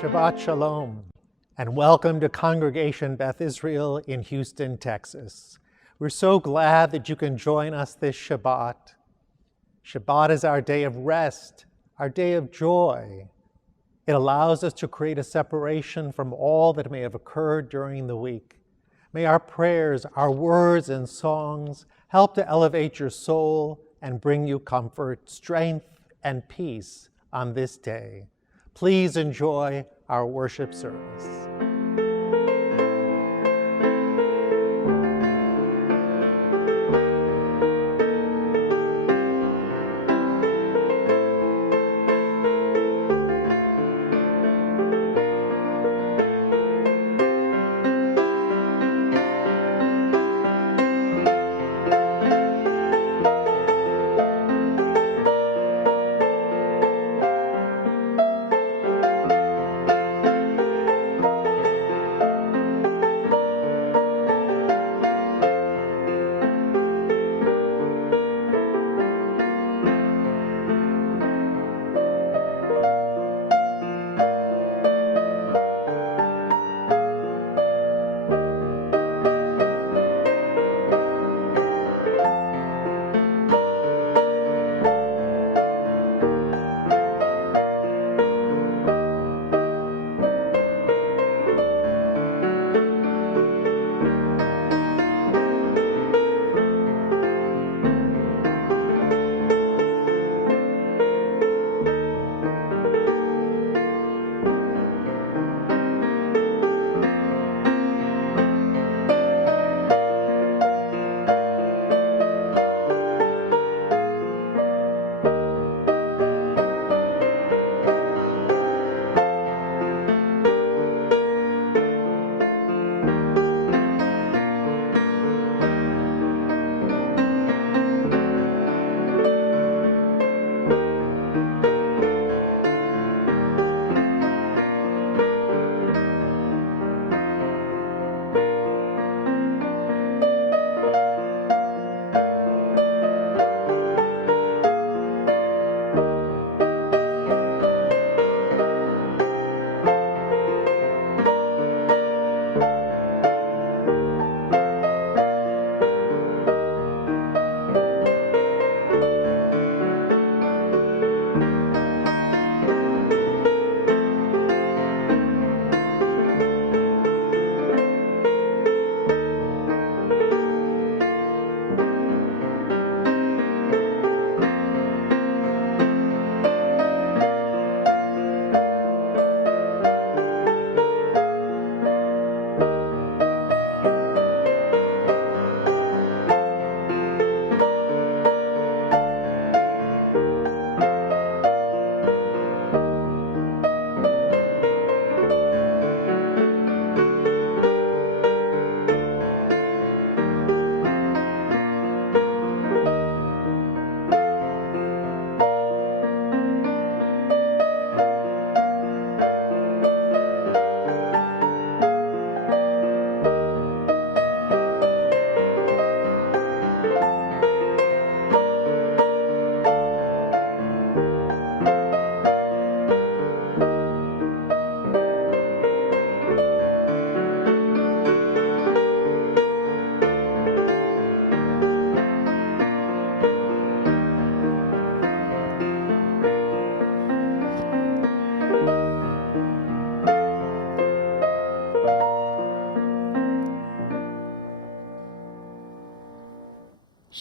Shabbat Shalom, and welcome to Congregation Beth Israel in Houston, Texas. We're so glad that you can join us this Shabbat. Shabbat is our day of rest, our day of joy. It allows us to create a separation from all that may have occurred during the week. May our prayers, our words, and songs help to elevate your soul and bring you comfort, strength, and peace on this day. Please enjoy our worship service.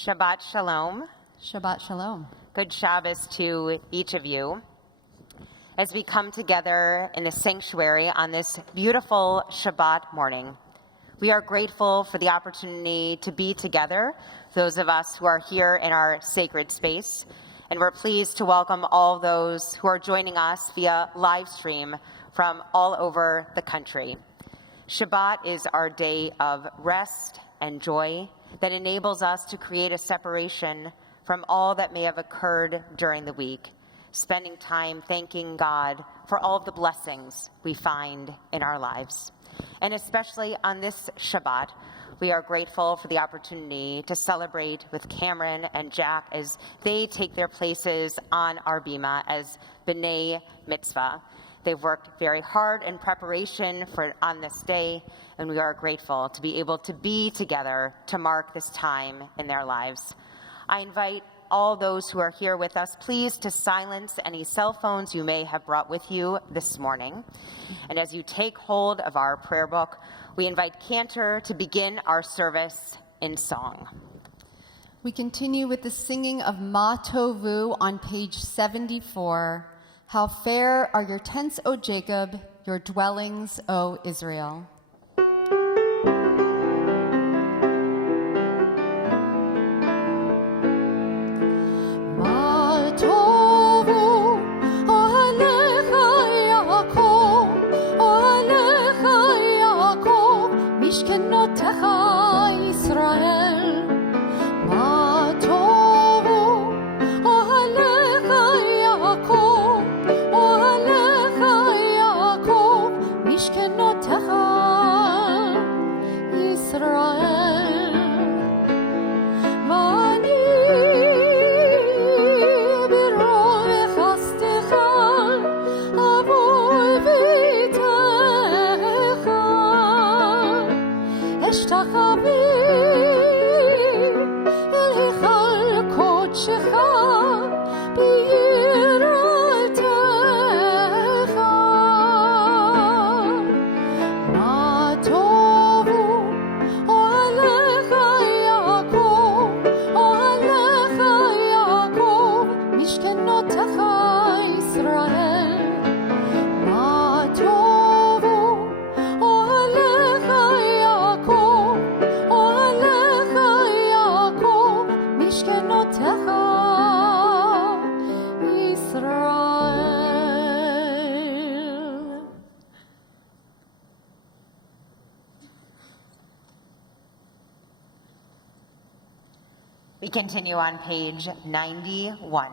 Shabbat Shalom. Shabbat Shalom. Good Shabbos to each of you. As we come together in the sanctuary on this beautiful Shabbat morning, we are grateful for the opportunity to be together, those of us who are here in our sacred space, and we're pleased to welcome all those who are joining us via live stream from all over the country. Shabbat is our day of rest and joy that enables us to create a separation from all that may have occurred during the week, spending time thanking God for all of the blessings we find in our lives. And especially on this Shabbat, we are grateful for the opportunity to celebrate with Cameron and Jack as they take their places on our bima as B'nai Mitzvah. They've worked very hard in preparation on this day, and we are grateful to be able to be together to mark this time in their lives. I invite all those who are here with us, please, to silence any cell phones you may have brought with you this morning. And as you take hold of our prayer book, we invite Cantor to begin our service in song. We continue with the singing of Ma Tovu on page 74. How fair are your tents, O Jacob, your dwellings, O Israel. Ma Tovu, Alecha Yaakov, Alecha Yaakov, Mishkenotecha Israel. Ma Tovu, Alecha Yaakov, Alecha Yaakov, Mishkenotecha Israel. Vani birov chastecha, avoy vitecha, eshtachavi el hichal kodshecha, b'yiratecha. Ma tovu, alecha Yaakov, alecha Yaakov, mishkenotecha Israel. Ma tovu, alecha Yaakov, alecha Yaakov, mishkenotecha Israel. We continue on page 91.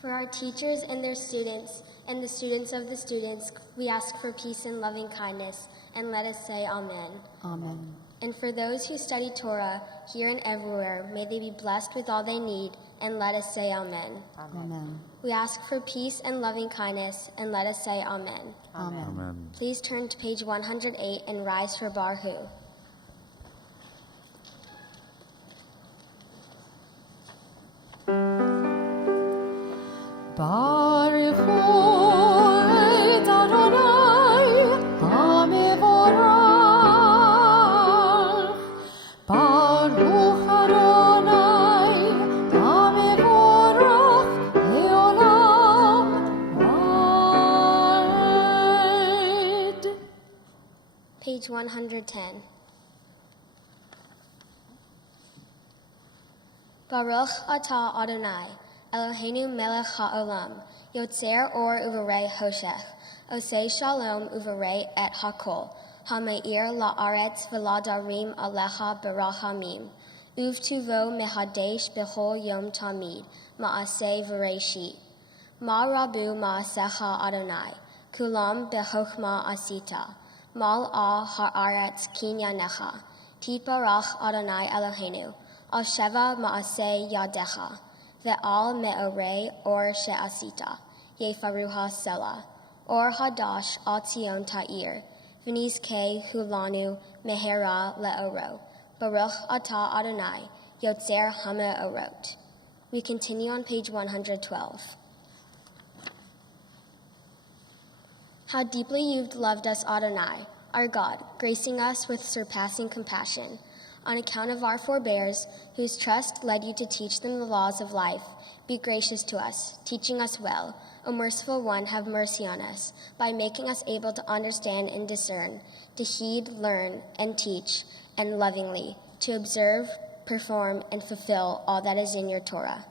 For our teachers and their students, and the students of the students, we ask for peace and loving kindness, and let us say Amen. Amen. And for those who study Torah, here and everywhere, may they be blessed with all they need, and let us say Amen. Amen. We ask for peace and loving kindness, and let us say Amen. Amen. Amen. Please turn to page 108 and rise for Barhu. Baruch et Adonai, Hamevorach. Baruch Adonai, Hamevorach, Leolam Vaed. Page 110. Baruch atah Adonai, Eloheinu melech ha'olam, yotzer or uvarei hoshech, osei shalom uvarei et hakol, ha'me'ir la'aretz v'ladarim alecha b'rachamim, uvtuvo mehadesh b'chol yom tamid, ma'aseh v'reishit. Ma rabu ma'asecha Adonai, kulam b'chochma asita, mal'a ha'aretz kinyanecha, titbarach Adonai Eloheinu, al sheva ma'aseh yadecha, ve'al me'orei or she'asita, yefaruha selah, or hadash al tzion ta'ir, v'nizkei hulanu mehera le'oro, baruch atah Adonai, yotzer ha'me'orot. We continue on page 112. How deeply you've loved us, Adonai, our God, gracing us with surpassing compassion. On account of our forebears, whose trust led you to teach them the laws of life, be gracious to us, teaching us well. O merciful one, have mercy on us, by making us able to understand and discern, to heed, learn, and teach, and lovingly, to observe, perform, and fulfill all that is in your Torah.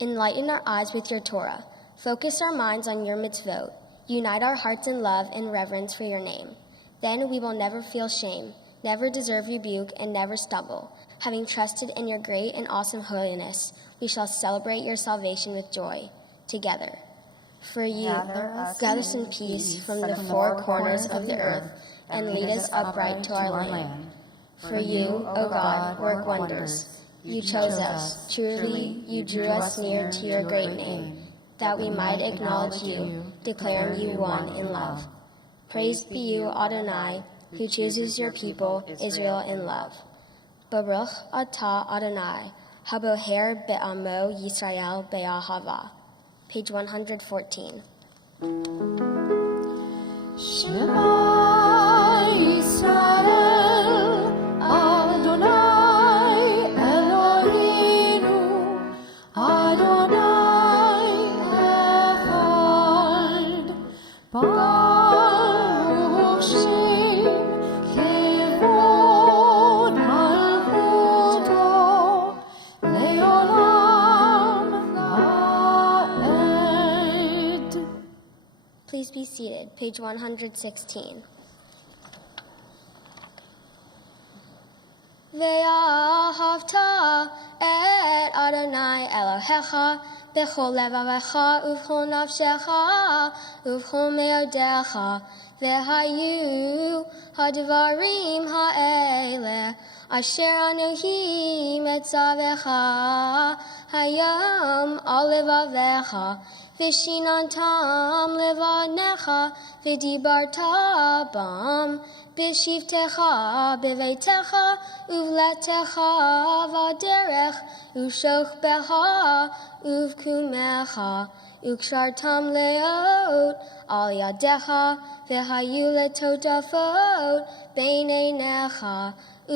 Enlighten our eyes with your Torah. Focus our minds on your mitzvot. Unite our hearts in love and reverence for your name. Then we will never feel shame, never deserve rebuke, and never stumble. Having trusted in your great and awesome holiness, we shall celebrate your salvation with joy, together. For you, gather us in peace from the four corners of the earth, and lead us upright to our land. For you, O God, work wonders. You chose us. Truly, you drew us near to your great name, that we might acknowledge you, declaring you one in love. Praised be you, Adonai, who chooses your people, Israel, in love. Baruch atah Adonai, haboher be'amo Yisrael be'ahava. Page 114. Shema Yisrael, Adonai Eloheinu, Adonai Echad. Baruch Shem Kevod Malchuto, Leolam Laed. Please be seated. Page 116. Ve'ahavta et Adonai Elohecha b'chol levavecha uv'chol nafshecha uv'chol meodecha ve'hayu hadvarim ha'ele asher anohi metzavecha hayom al levavecha v'shinantam levanecha v'dibarta bam b'shivtecha b'veitecha uvletecha v'derech ushochbecha uvkumecha ukshartam leot al yadecha v'hayu letotafot beineinecha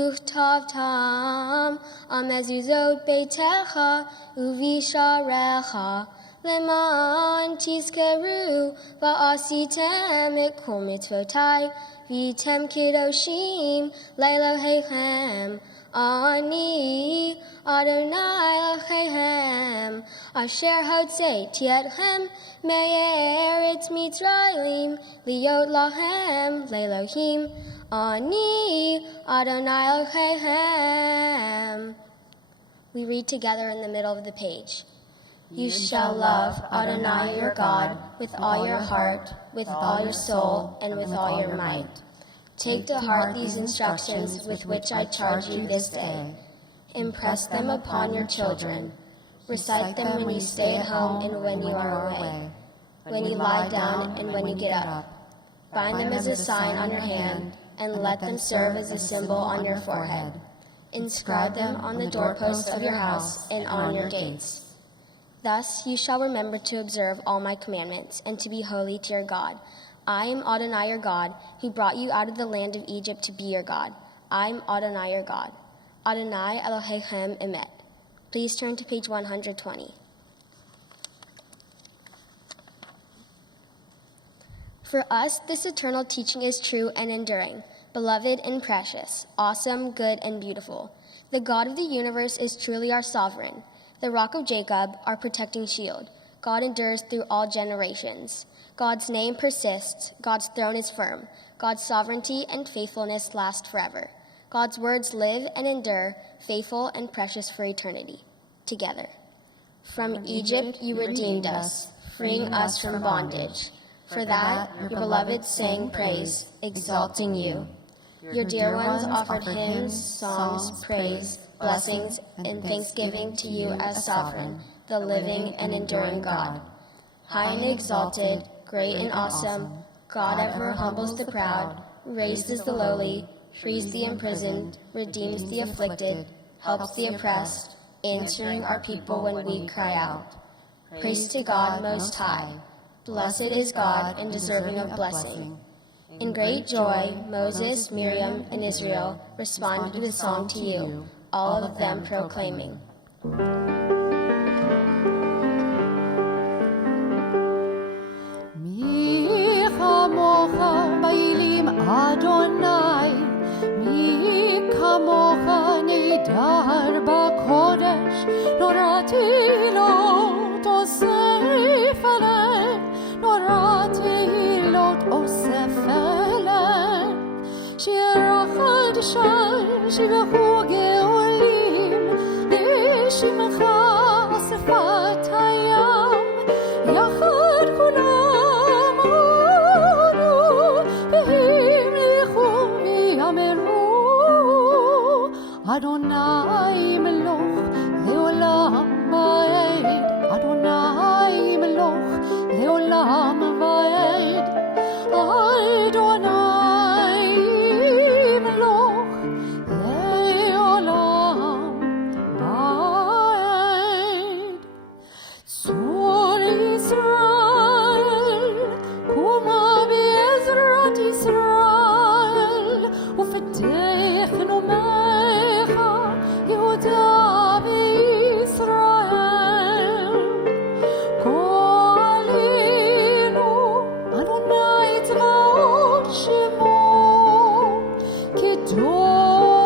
uchtavtam amezuzot beitecha uvisharecha leman tizkeru va'asitem et kol mitzvotai Vitem kiddoshim le'Elohechem ani Adonai Elohechem asher hotzeti etchem me'eretz Mitzrayim liot lahem le'Elohim ani Adonai Elohechem. We read together in the middle of the page. You shall love Adonai your God with all your heart, with all your soul, and with all your might. Take to heart these instructions with which I charge you this day. Impress them upon your children. Recite them when you stay at home and when you are away, when you lie down and when you get up. Bind them as a sign on your hand, and let them serve as a symbol on your forehead. Inscribe them on the doorposts of your house and on your gates. Thus you shall remember to observe all my commandments, and to be holy to your God. I am Adonai your God, who brought you out of the land of Egypt to be your God. I am Adonai your God. Adonai Elohechem Emet. Please turn to page 120. For us, this eternal teaching is true and enduring, beloved and precious, awesome, good, and beautiful. The God of the universe is truly our sovereign. The rock of Jacob, our protecting shield. God endures through all generations. God's name persists. God's throne is firm. God's sovereignty and faithfulness last forever. God's words live and endure, faithful and precious for eternity. Together. From Egypt you redeemed us, freeing us from bondage. For that your beloved sang praise, exalting you. Your dear ones offered hymns, songs, praise, blessings, and thanksgiving to you as sovereign, the living and enduring God. High and exalted, great and awesome, God ever humbles the proud, raises the lowly, frees the imprisoned, redeems the afflicted, helps the oppressed, answering our people when we cry out. Praise to God Most High. Blessed is God and deserving of blessing. In great joy, Moses, Miriam, and Israel responded with song to you, all of them proclaiming. Mi chamocha bailim Adonai, mi kamocha nidar b'kodesh, norati lo tosef elem, norati lo tosef elem, shir achad shal shivahu geolim, lishimcha sefat hayam, yachad kulam onu, v'him yichu v'yameru, Adonai Meloch Leolam Vaed, Adonai Meloch Leolam Vaed, Adonai Meloch Leolam Vaed. Tzur Yisrael, Kuma Be'ezrat Yisrael, Ufetechnu Mecha Yehuda Ve'Yisrael. Ko'alinu Adonai Tzvaot Shemo, Kedosh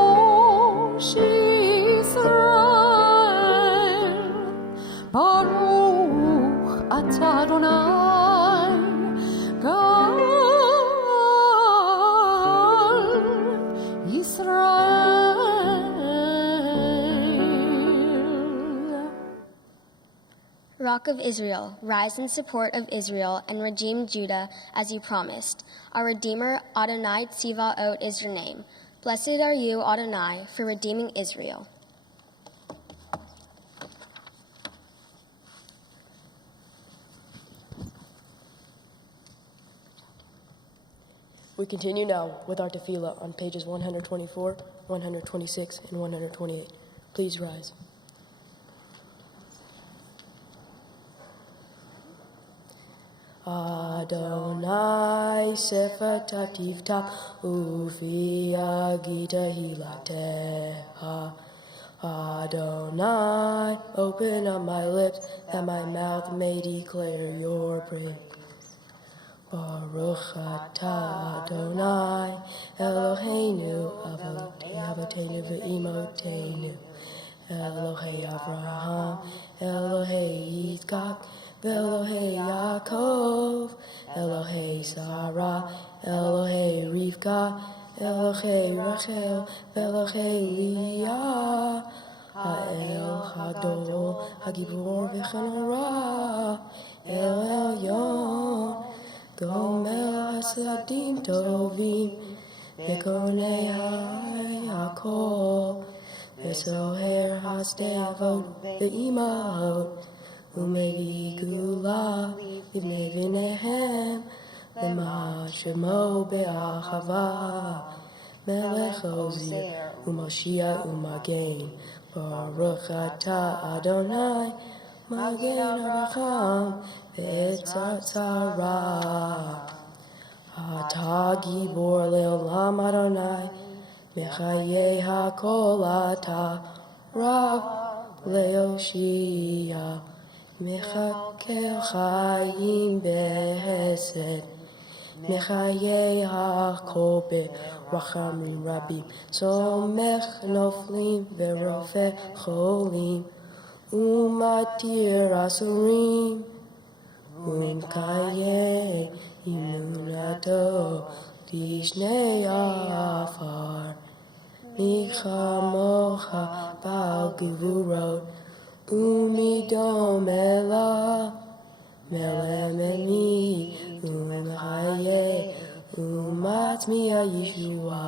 Yisrael. Baruch Atah Adonai Gal Yisrael. Rock of Israel, rise in support of Israel and redeem Judah as you promised. Our Redeemer, Adonai Tzivaot, is your name. Blessed are you, Adonai, for redeeming Israel. We continue now with our tefillah on pages 124, 126, and 128. Please rise. Adonai sefata tivta ufi agita hilateha. Adonai, open up my lips that my mouth may declare your praise. Baruch atah Adonai Eloheinu Avoteinu ve'imotenu Elohei Avraham Elohei Yitzchak Elohei Yaakov Elohei Sarah Elohei Rivka Elohei Rachel Elohei Leah Ha'el Hadol Hagibor v'chanora El Elyon Gomer Hasadim Tovim Vekonei HaYakol Vesoher Hasdeavot Ve'imahot Umevi Gula Livnei V'nehem Lema'at Shemo Be'achava Melech Ozir U'Moshiach U'Magen Baruch Atah Adonai Magen Aracham Ve'etzatzara Atah Gibor Le'olam Adonai Mechayei HaKol Atah Rav Le'oshia Mechakel Chayim Behesed Mechayei HaKol Be'rachamim Rabim Somech Noflim Ve'rofeh Cholim Umatir Asurim Umkaye Imunato Tishnei Afar Micha Mocha Bal Givurot Umidom Ela Melemeni Umchaye Umatmiya Yeshua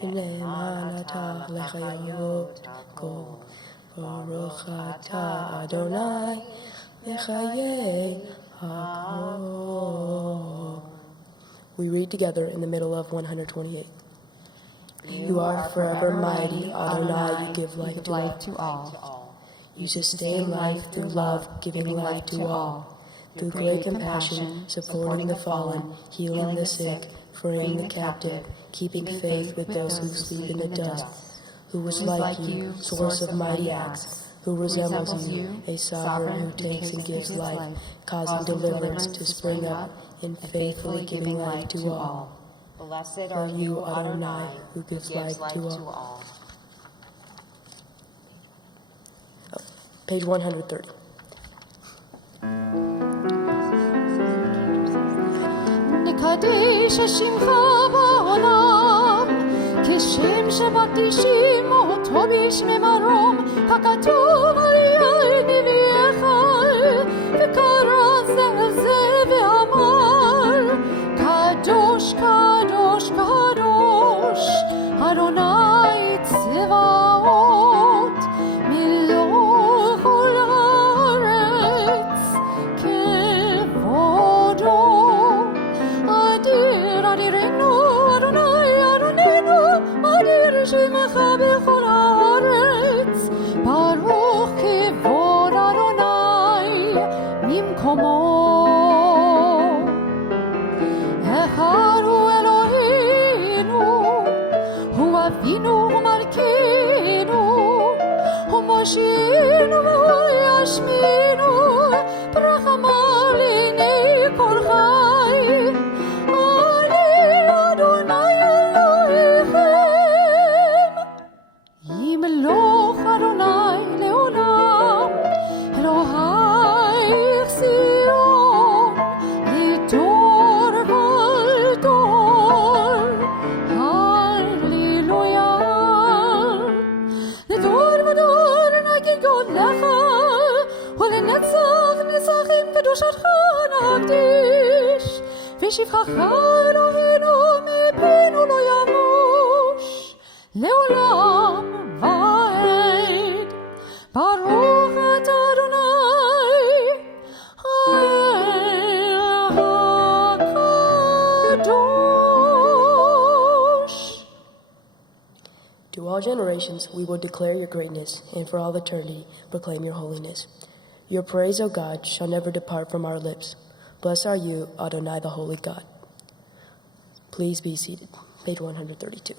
V'ne'emanatach lechayot kol Baruch atah Adonai Mechayei HaKol. We read together in the middle of 128. You are forever mighty, Adonai, you give life to all. You sustain life through love, giving life to all. Through great compassion, supporting the fallen, healing the sick, freeing the captive, keeping faith with those who sleep in the dust. Who is like you, source of mighty acts, who resembles you, a sovereign who takes and gives life, causing deliverance to spring up, and faithfully giving life to all. Blessed are you, Adonai, who gives life to all. Page 130. נקדש שמך בעולם, כשם שבקדישים אותו בשמי מרום, הכתוב על יד נביאך, וקרא זה אל זה ואמר, קדוש קדוש קדוש, אדוני צבא יושיענו והוא ישמיענו, ברחמה לעיני כל חי. אני אדוני אלוהיכם, ימלוך אדוני לעולם, אלוהיך ציון, לדור ודור. הללויה. לדור ודור נגיד גודלך, ולנצח נצחים קדושתך נקדיש. ושבחך אלוהינו מפינו לא ימוש, לעולם ועד. ברוך אתה אדוני, האל הקדוש. To all generations we will declare your greatness, and for all eternity proclaim your holiness. Your praise, O God, shall never depart from our lips. Blessed are you, Adonai, the holy God. Please be seated. Page 132.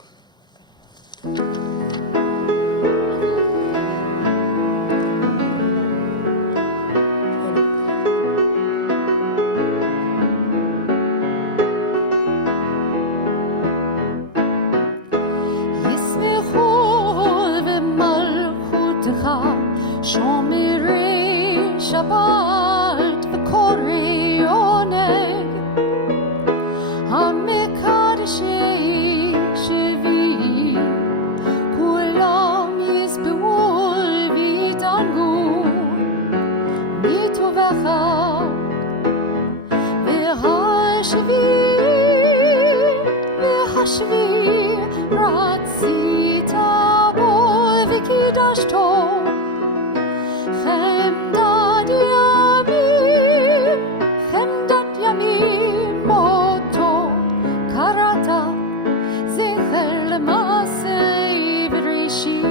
שומרי שבת וקוראי עונג, המקדשי שבי, כולם ישבעו ויתענגו מטובך. והשבי רצית בו וקידשתו. חמדת ימים מותו קראת, זכר למעשי בראשית.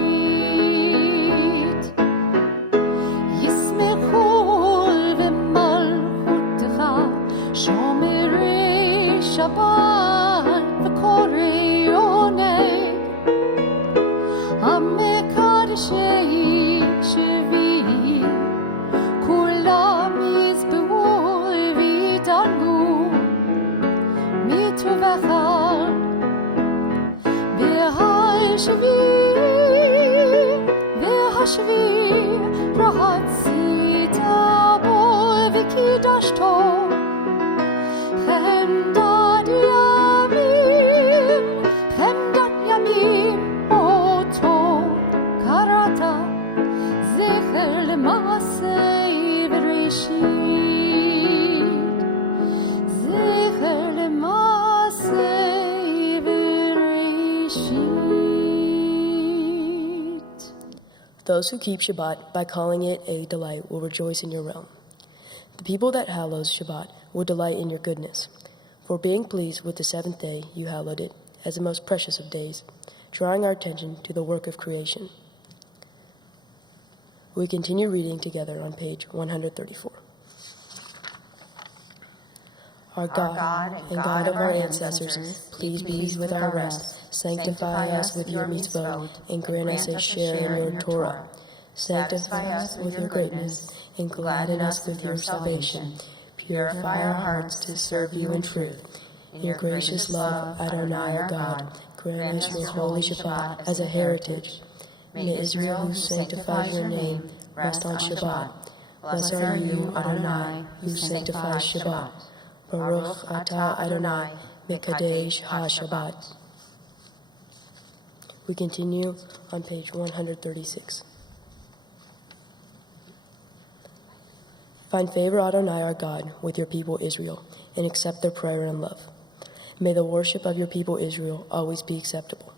ישמחו במלכותך שומרי שבת וקוראי עונג, המקדשי שבי, כולם ישבעו ויתענגו מטובך. והשבי רצית בו וקידשתו. חמדת ימים אותו קראת, זכר למעשי בראשית. זכר למעשי בראשית. Those who keep Shabbat by calling it a delight will rejoice in your realm. The people that hallows Shabbat will delight in your goodness. For being pleased with the seventh day, you hallowed it as the most precious of days, drawing our attention to the work of creation. We continue reading together on page 134. Our God and God of our ancestors, please be with our rest. Sanctify us with your mitzvah, and grant us a share in your Torah. Sanctify us with your greatness, and gladden us with your salvation. Purify our hearts to serve you in truth. In your gracious love, Adonai our God, grant us your holy Shabbat as a heritage. May Israel, who sanctifies your name, rest on Shabbat. Blessed are you, Adonai, who sanctifies Shabbat. Baruch atah Adonai, Mekadesh ha-Shabbat. We continue on page 136. Find favor, Adonai our God, with your people Israel, and accept their prayer and love. May the worship of your people Israel always be acceptable.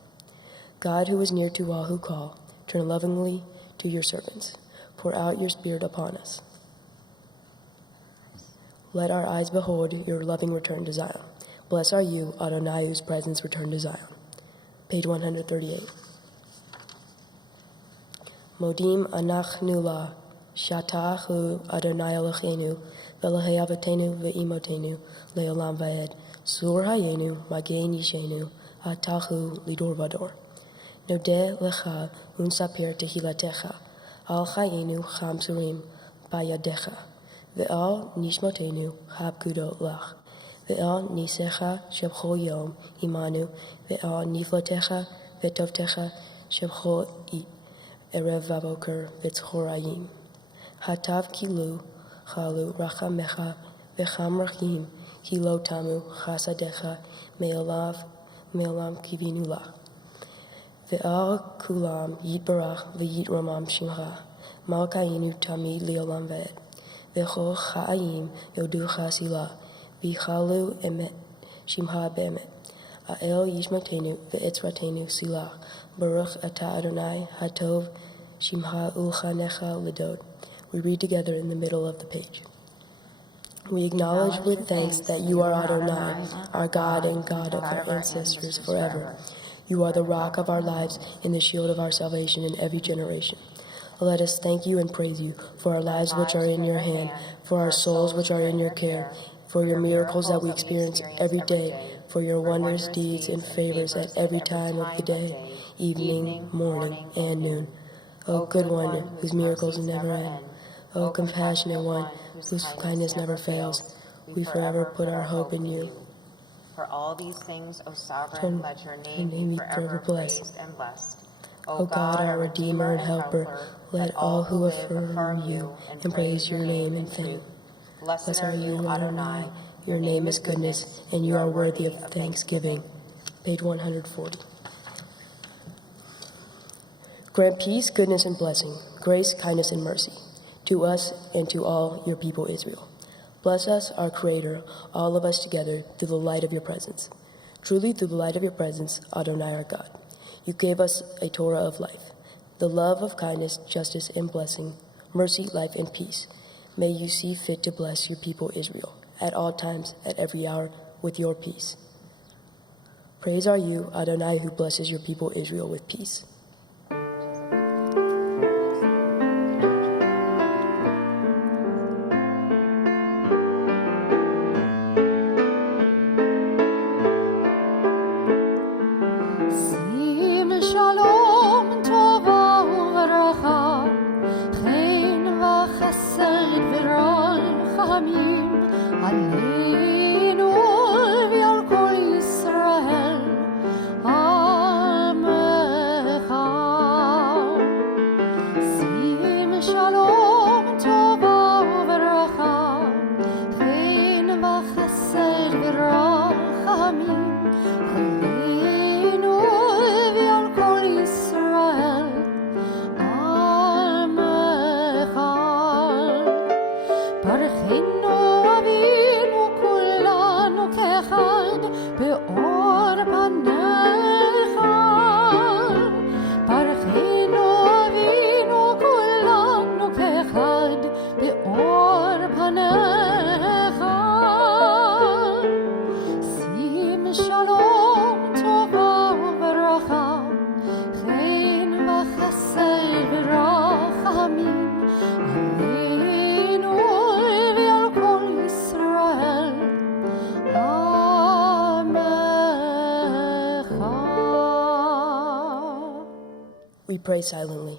God, who is near to all who call, turn lovingly to your servants. Pour out your Spirit upon us. Let our eyes behold your loving return to Zion. Blessed are you, Adonai, whose presence returned to Zion. Page 138. Modim anachnu la, shatahu Adonai Eloheinu, v'Elohei Avotenu v'Imotenu, le'olam va'ed, sur hayenu, magen yishenu, atahu lidor vador. Nodeh lecha unsapir tehilatecha, Al chayenu cham surim bayadecha. Ve'al nishmotenu habkudot lach. Ve'al nisecha shebchol yom imanu. Ve'al niflotecha vetovtecha shebchol erev vaboker v'tzchorayim. Hatav kilu chalu rachamecha v'cham rachim kilo tamu chasadecha me'olam kivinu lach. Ve'al kulam yitbarach v'yitramam shimcha malkainu tamid leolam ve'ed. V'chol cha'ayim yoducha sila v'chalu emet shimcha be'emet. A'el yishmatenu ve'etzratenu sila baruch ata Adonai hatov shimcha ulchanecha lidod. We read together in the middle of the page. We acknowledge with thanks that you are Adonai, our God and God of our ancestors forever. You are the rock of our lives and the shield of our salvation in every generation. Let us thank you and praise you for our lives which are in your hand, for our souls which are in your care, for your miracles that we experience every day, for your wondrous deeds and favors at every time of the day, evening, morning, and noon. O good one, whose miracles never end. O compassionate one, whose kindness never fails. We forever put our hope in you. For all these things, O Sovereign, let your name be be forever blessed. praised and blessed. O God, our Redeemer and Helper, let all who affirm you and praise your name in faith. Blessed are you, Adonai. Your name is goodness, and you are worthy of thanksgiving. Page 140. Grant peace, goodness, and blessing, grace, kindness, and mercy, to us and to all your people Israel. Bless us, our Creator, all of us together, through the light of your presence. Truly, through the light of your presence, Adonai our God, you gave us a Torah of life, the love of kindness, justice, and blessing, mercy, life, and peace. May you see fit to bless your people Israel, at all times, at every hour, with your peace. Praise are you, Adonai, who blesses your people Israel with peace. We pray silently.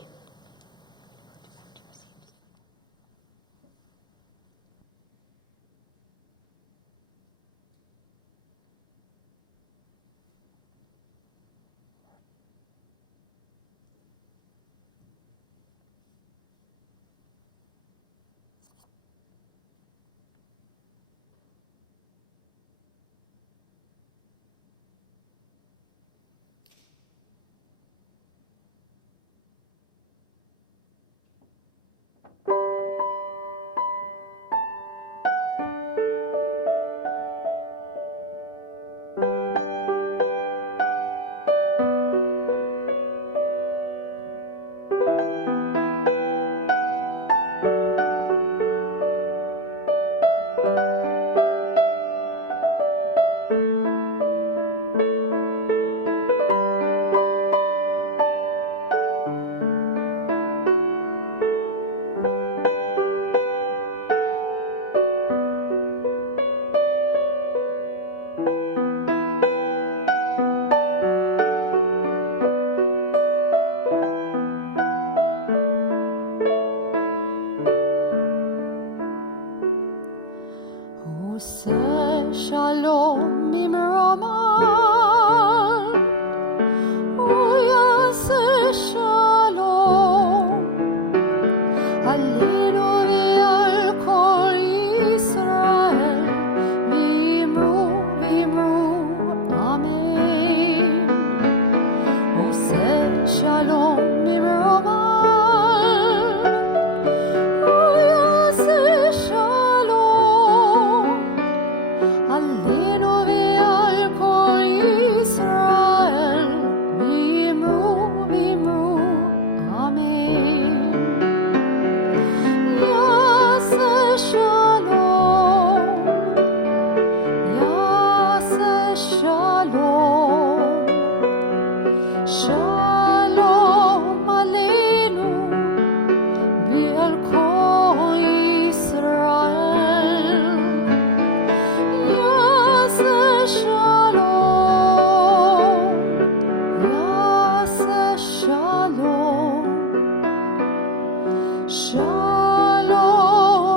Shalom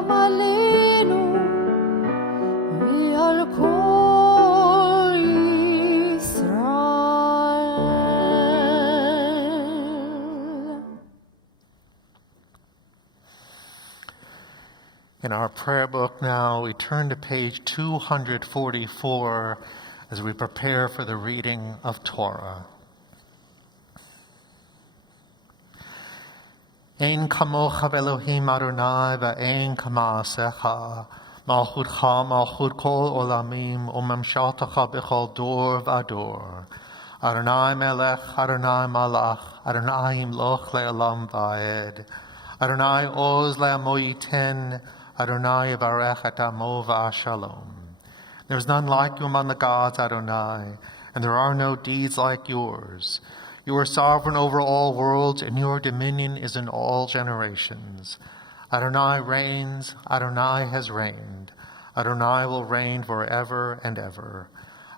Aleinu ועל כל ישראל. In our prayer book now, we turn to page 244 as we prepare for the reading of Torah. Ein kamocha v'Elohim Adonai v'ein kama'asecha malchutcha malchut kol olamim umamshaltecha b'chol dor v'ador. Adonai melech, Adonai malach, Adonai imloch le'olam va'ed. Adonai oz le'amo yiten, Adonai yivarech et amo v'ashalom. There is none like you among the gods, Adonai, and there are no deeds like yours. You are sovereign over all worlds, and your dominion is in all generations. Adonai reigns, Adonai has reigned. Adonai will reign forever and ever.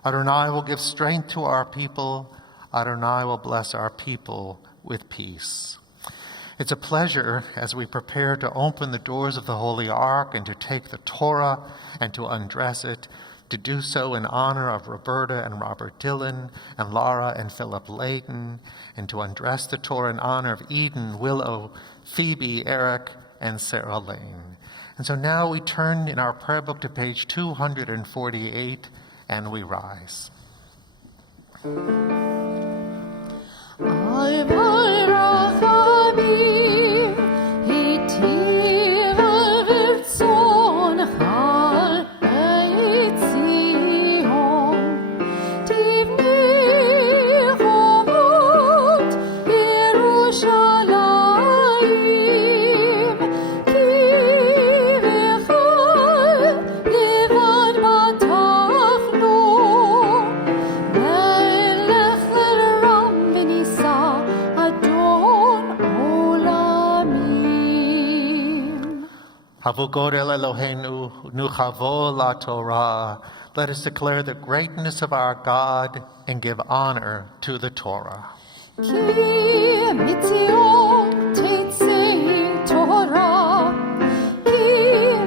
Adonai will give strength to our people. Adonai will bless our people with peace. It's a pleasure as we prepare to open the doors of the Holy Ark and to take the Torah and to undress it, to do so in honor of Roberta and Robert Dillon and Laura and Philip Layton, and to undress the Torah in honor of Eden, Willow, Phoebe, Eric, and Sarah Lane. And so now we turn in our prayer book to page 248, and we rise. Havugorel Eloheinu nuchavo la Torah. Let us declare the greatness of our God and give honor to the Torah. Ki mitzion tetzei Torah, ki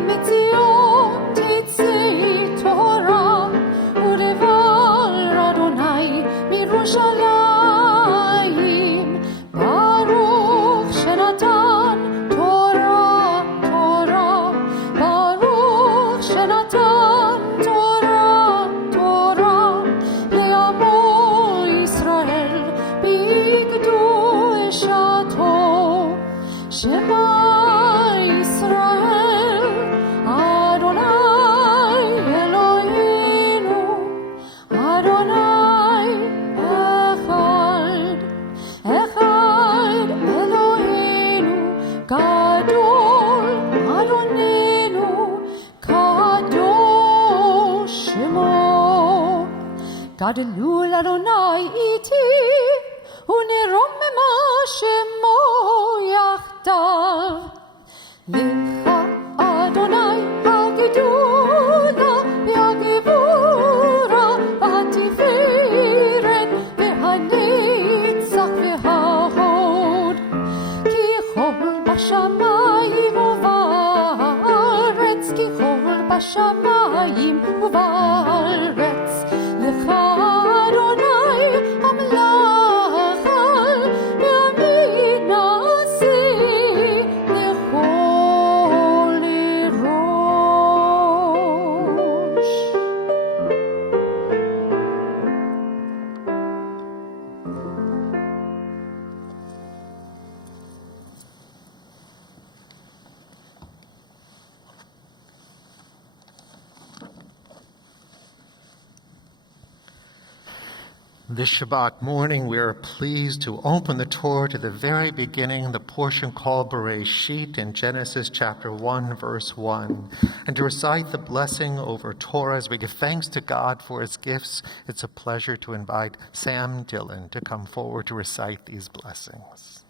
mitzion tetzei Torah, udevar Adonai mirushalayim, Baruch shenatan Torah, Torah, Baruch shenatan Torah, Torah, le'amo Yisrael b'kdushato, Shema Yisrael, Adonai Eloheinu, Adonai Echad, Echad Eloheinu, Gadol Adonenu, Kadosh Shemo. Gadolu Adonai iti, uneromema Shemo yachdav. Lecha Adonai hagedula v'hagevura v'hatiferet v'hanetzach v'hahod. Ki chol b'shamayim u'va'aretz, ki chol b'shamayim u'va'aretz. Lecha Adonai hamlachal ve'amid na'aseh lechol rosh. This Shabbat morning, we are pleased to open the Torah to the very beginning, the portion called Bereshit in Genesis chapter 1, verse 1, and to recite the blessing over Torah as we give thanks to God for his gifts. It's a pleasure to invite Sam Dillon to come forward to recite these blessings.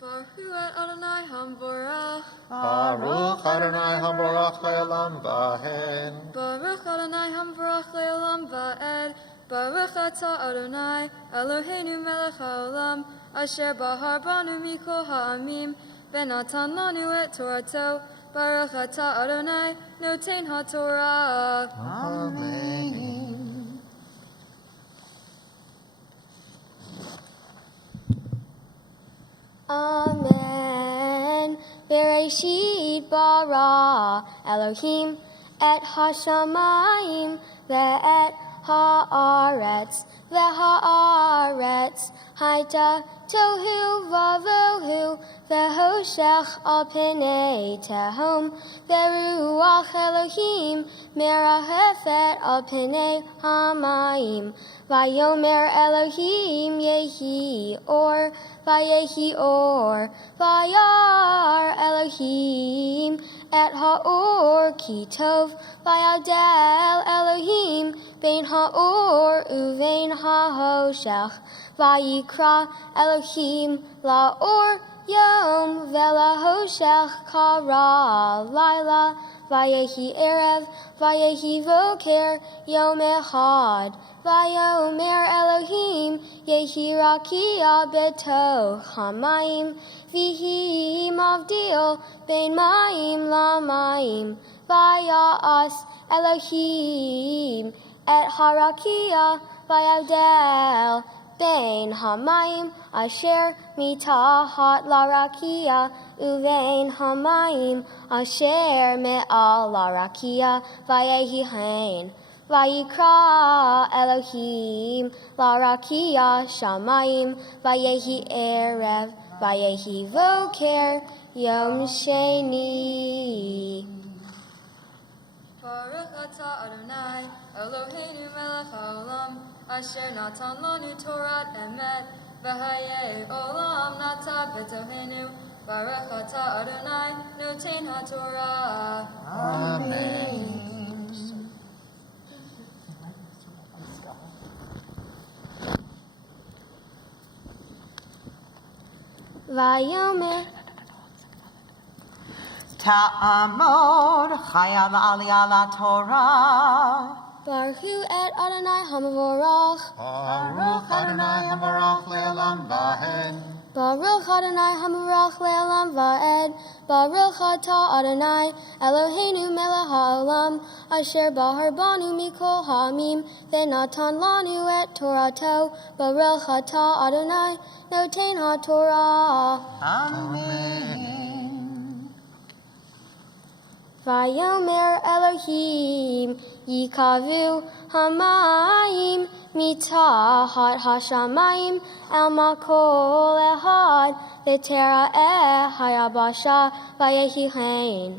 Baruch Adonai Hamvorach. Baruch Adonai Hamvorach le'olam va'ed. Baruch Adonai Hamvorach le'olam va'ed. Baruch ata Adonai, Eloheinu melech haolam, asher bahar banu mikol ha'amim, venatan lanu et Torato, Baruch ata Adonai, noten ha'Torah. Amen. Amen. Bereshit bara Elohim et hashamayim ve'et haaretz ve'haaretz haita tohu vavohu ve'hoshech al penei tehom ve'ruach Elohim merahefet al penei hamayim vayomer Elohim yehi or Vayehi or, Vayar Elohim, et ha'or ki tov, Vayadel Elohim, bein ha'or uvein ha'hoshech, Vayikra Elohim la'or yom, ve'lahoshech kara laila, Vayehi erev, Vayehi voker, yom echad, Vayomer Elohim, Yehi rakia betoch hamayim, Vihi mavdil bein mayim lamayim, Vayas Elohim, et harakia, Vayavdel bein hamayim, asher mitahat larakia, uvein hamayim, asher me'al larakia, Vayehi hain. Vayikra Elohim larakia shamayim, Vayehi erev, Vayehi voker, yom sheni. Baruch ata Adonai, Eloheinu melech haolam, asher natan lanu Torat emet, v'hayei olam nata betohenu, Baruch ata Adonai, noten ha'Torah. Amen. Vayomer Ta'amod Chayal Aliyah Torah. Baruch et Adonai hamavorach. Baruch Adonai Hamarach Le'olam Va'ed. Baruch Adonai hamavorach le'olam va'ed. Baruch atah Adonai Eloheinu melech ha'olam, asher bahar banu mikol ha'amim, ve'natan lanu et Torato. Baruch atah Adonai noten ha'Torah. Amen. Vayomer Elohim yikavu hamayim mitahat hashamayim el makol ehad v'tera hayabasha vayehi hain.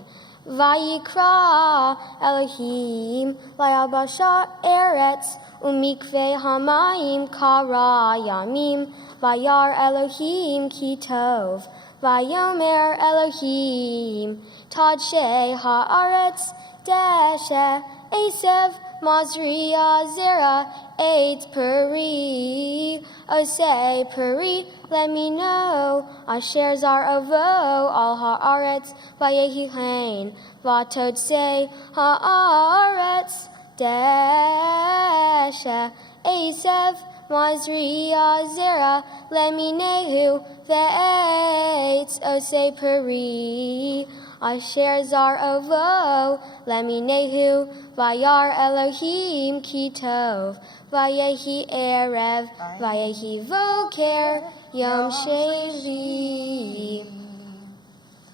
Vayikra Elohim vayabasha eretz umikve hamayim kara yamim vayar Elohim ki tov vayomer Elohim Tadshe haaretz deshe esev mazria zera eight peri osei peri let me know asher zar ovo al haaretz vayehi hain vatod say haaretz deshe esev mazria zera let me nehu ve'etz osei peri Asher zar ovo, leminehu, vayar Elohim ki tov, vayehi erev, vayehi voker, yom sheli.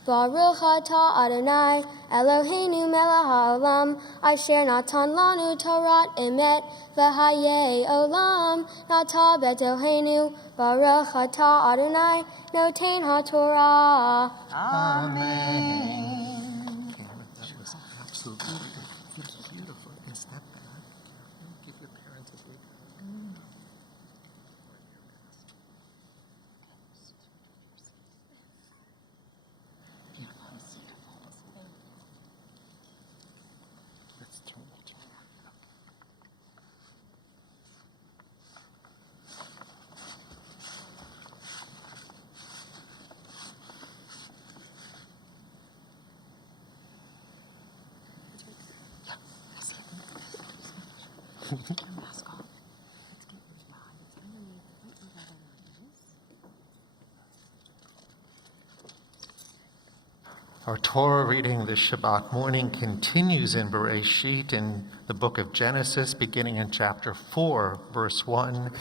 Baruch atah Adonai, Eloheinu melech haolam, asher natan lanu Torat emet, v'hayei olam, nata betohenu, Baruch atah Adonai, noten ha'Torah. Amen. That was absolutely beautiful. Is that bad? Give your parents a break. Let's turn the camera. Our Torah reading this Shabbat morning continues in Bereshit in the book of Genesis, beginning in chapter 4, verse 1.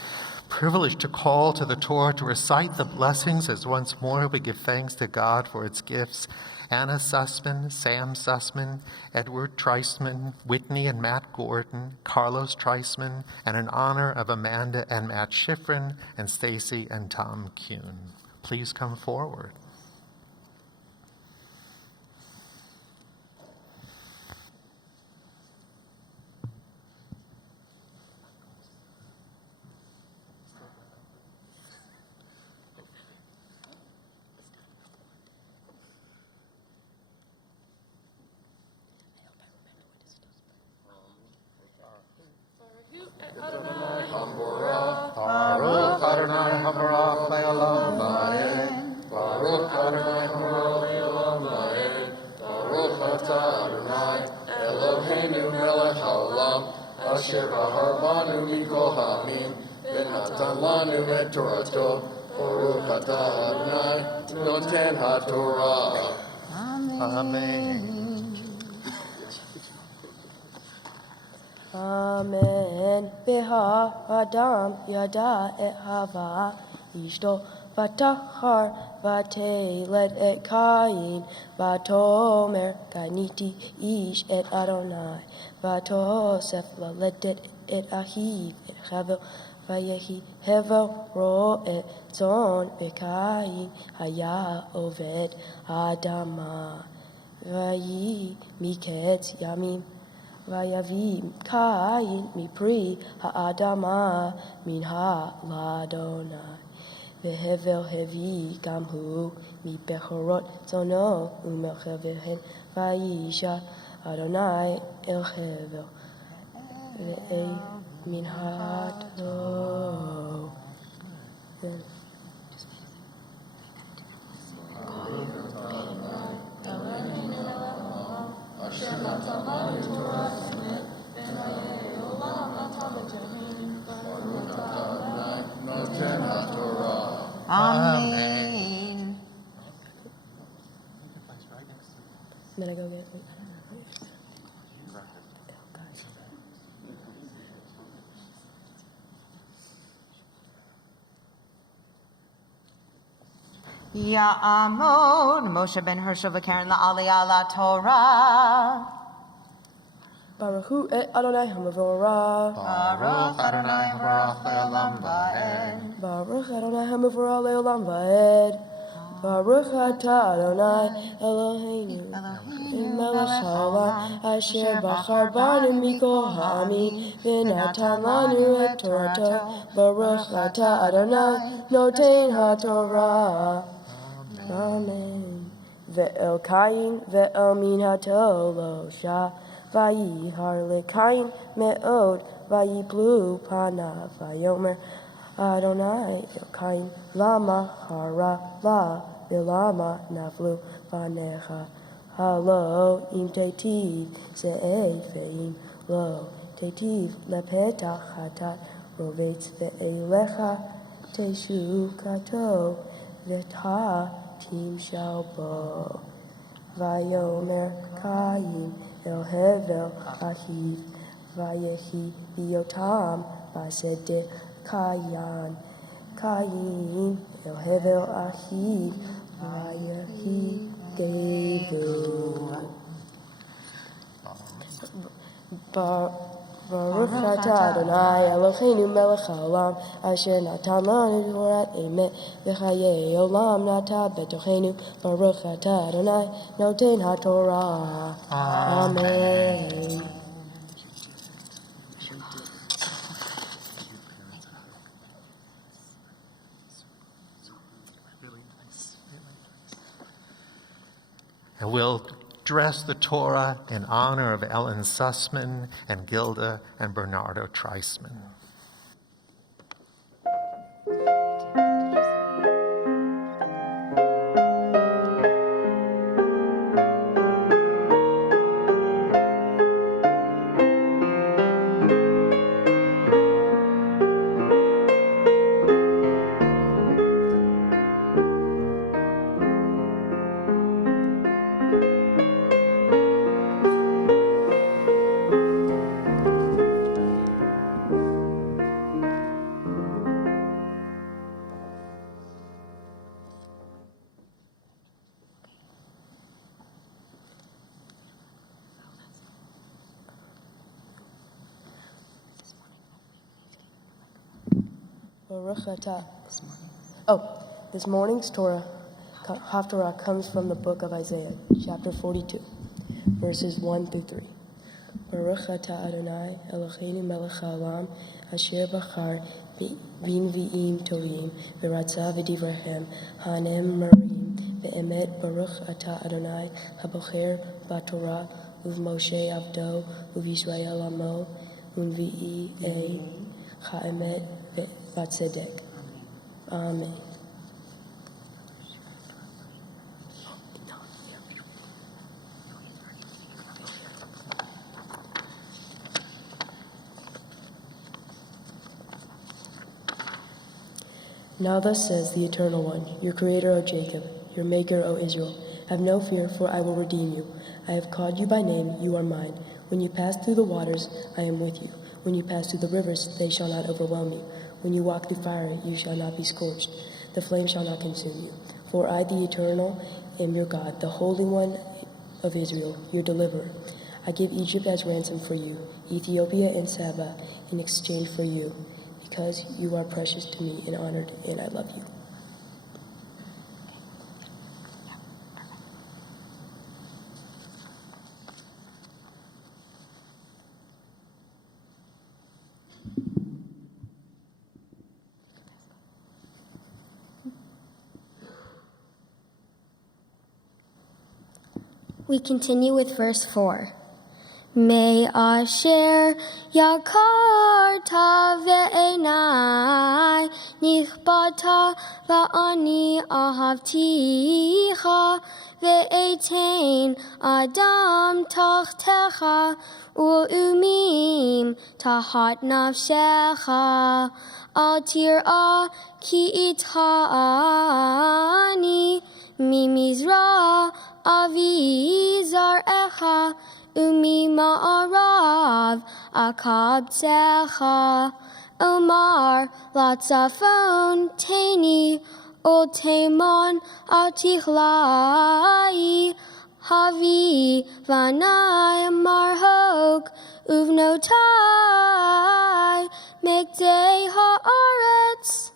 Privileged to call to the Torah to recite the blessings as once more we give thanks to God for its gifts. Anna Sussman, Sam Sussman, Edward Treisman, Whitney and Matt Gordon, Carlos Treisman, and in honor of Amanda and Matt Schifrin and Stacy and Tom Kuhn. Please come forward. Baruch Adonai Habarach Le'olam Va'ed. Baruch Adonai Habarach Le'olam Va'ed. Baruch Atah Adonai Eloheinu Melech Haolam Asher Bahar Banu Mikol Ha'amin V'natan Lanu Et Torato. Baruch Atah Adonai Noten HaTorah. Amen. Amen. Beha Adam Yada et Hava Ishto Vatahar Vatelet et Kain Vatomer Ganiti Ish et Adonai Vatosef Laletet et Ahiv et Chavel Vayehi Hevel Ro et Zon Bekain Haya Oved Adama Vayi Miketz Yamim Vayavim Kain Mipri Ha'adama Min Ha'ladonai Vehevel Hevi Gamhu Mipechorot Zono Umelchevehen Vayisha Adonai El Hevel Ve'ei Min Ha'to. Amen. Then I go get Ya'amod Moshe ben Hershel v'Karen la'aliyah la'Torah. Baruch et Adonai Hamavorah. Baruch Adonai Habarach Le'olam Va'ed. Baruch Adonai Hamavorah Le'olam Va'ed. Baruch Atah Adonai Eloheinu Melech Haolam Asher Bachar Banu Mikol Ha'amin V'natan Lanu Et Torato. Baruch Atah Adonai Noten HaTorah. Amen. Ve'el Kain ve'el Min HaTolosha Vayihar leKain me'od vayiplu panav vayomer Adonai el Kain lama hara la vilama navlu vanecha halo im tetiv se'efeim lo tetiv lepetach hatat rovetz ve'elecha teshu kato v'ta tim shalbo vayomer Kain El Hevel Ahiv Vayehi Biotam Vasede Kayan Kain El Hevel Ahiv Vayehi Gevu Baruch Atah Adonai Eloheinu Melech Haolam Asher Natan Lanu Torah Emet V'Chayei Olam Nata Betochenu Baruch Atah Adonai Noten HaTorah. Amen. And we'll dress the Torah in honor of Ellen Sussman and Gilda and Bernardo Treisman. Baruch atah. This morning's Torah Haftarah comes from the book of Isaiah, chapter 42, verses 1 through 3. Baruch atah Adonai Eloheinu melech haolam asher bachar b'nvi'im tovim v'ratza v'divrahem hanem marim ve'emet Baruch atah Adonai habocher b'Torah uv'Moshe avdo uv'Yisrael amo unvi'i ha'emet v'tzedek. Amen. Now thus says the Eternal One, your Creator, O Jacob, your Maker, O Israel, have no fear, for I will redeem you. I have called you by name, you are mine. When you pass through the waters, I am with you. When you pass through the rivers, they shall not overwhelm you. When you walk through fire, you shall not be scorched. The flame shall not consume you. For I, the Eternal, am your God, the Holy One of Israel, your deliverer. I give Egypt as ransom for you, Ethiopia and Saba in exchange for you, because you are precious to me and honored, and I love you. We continue with verse 4. Me asher yakarta ve'enai nichbata va'ani ahavticha ve'etain adam tachtecha u'umim tahat nafshecha al tir'a ki itani mimizra avi zar'echa Umi ma'arav akabtzecha Omar latzafon teni Ol temon atichlai Havi vanai marhok Uvnotai Mekdei haaretz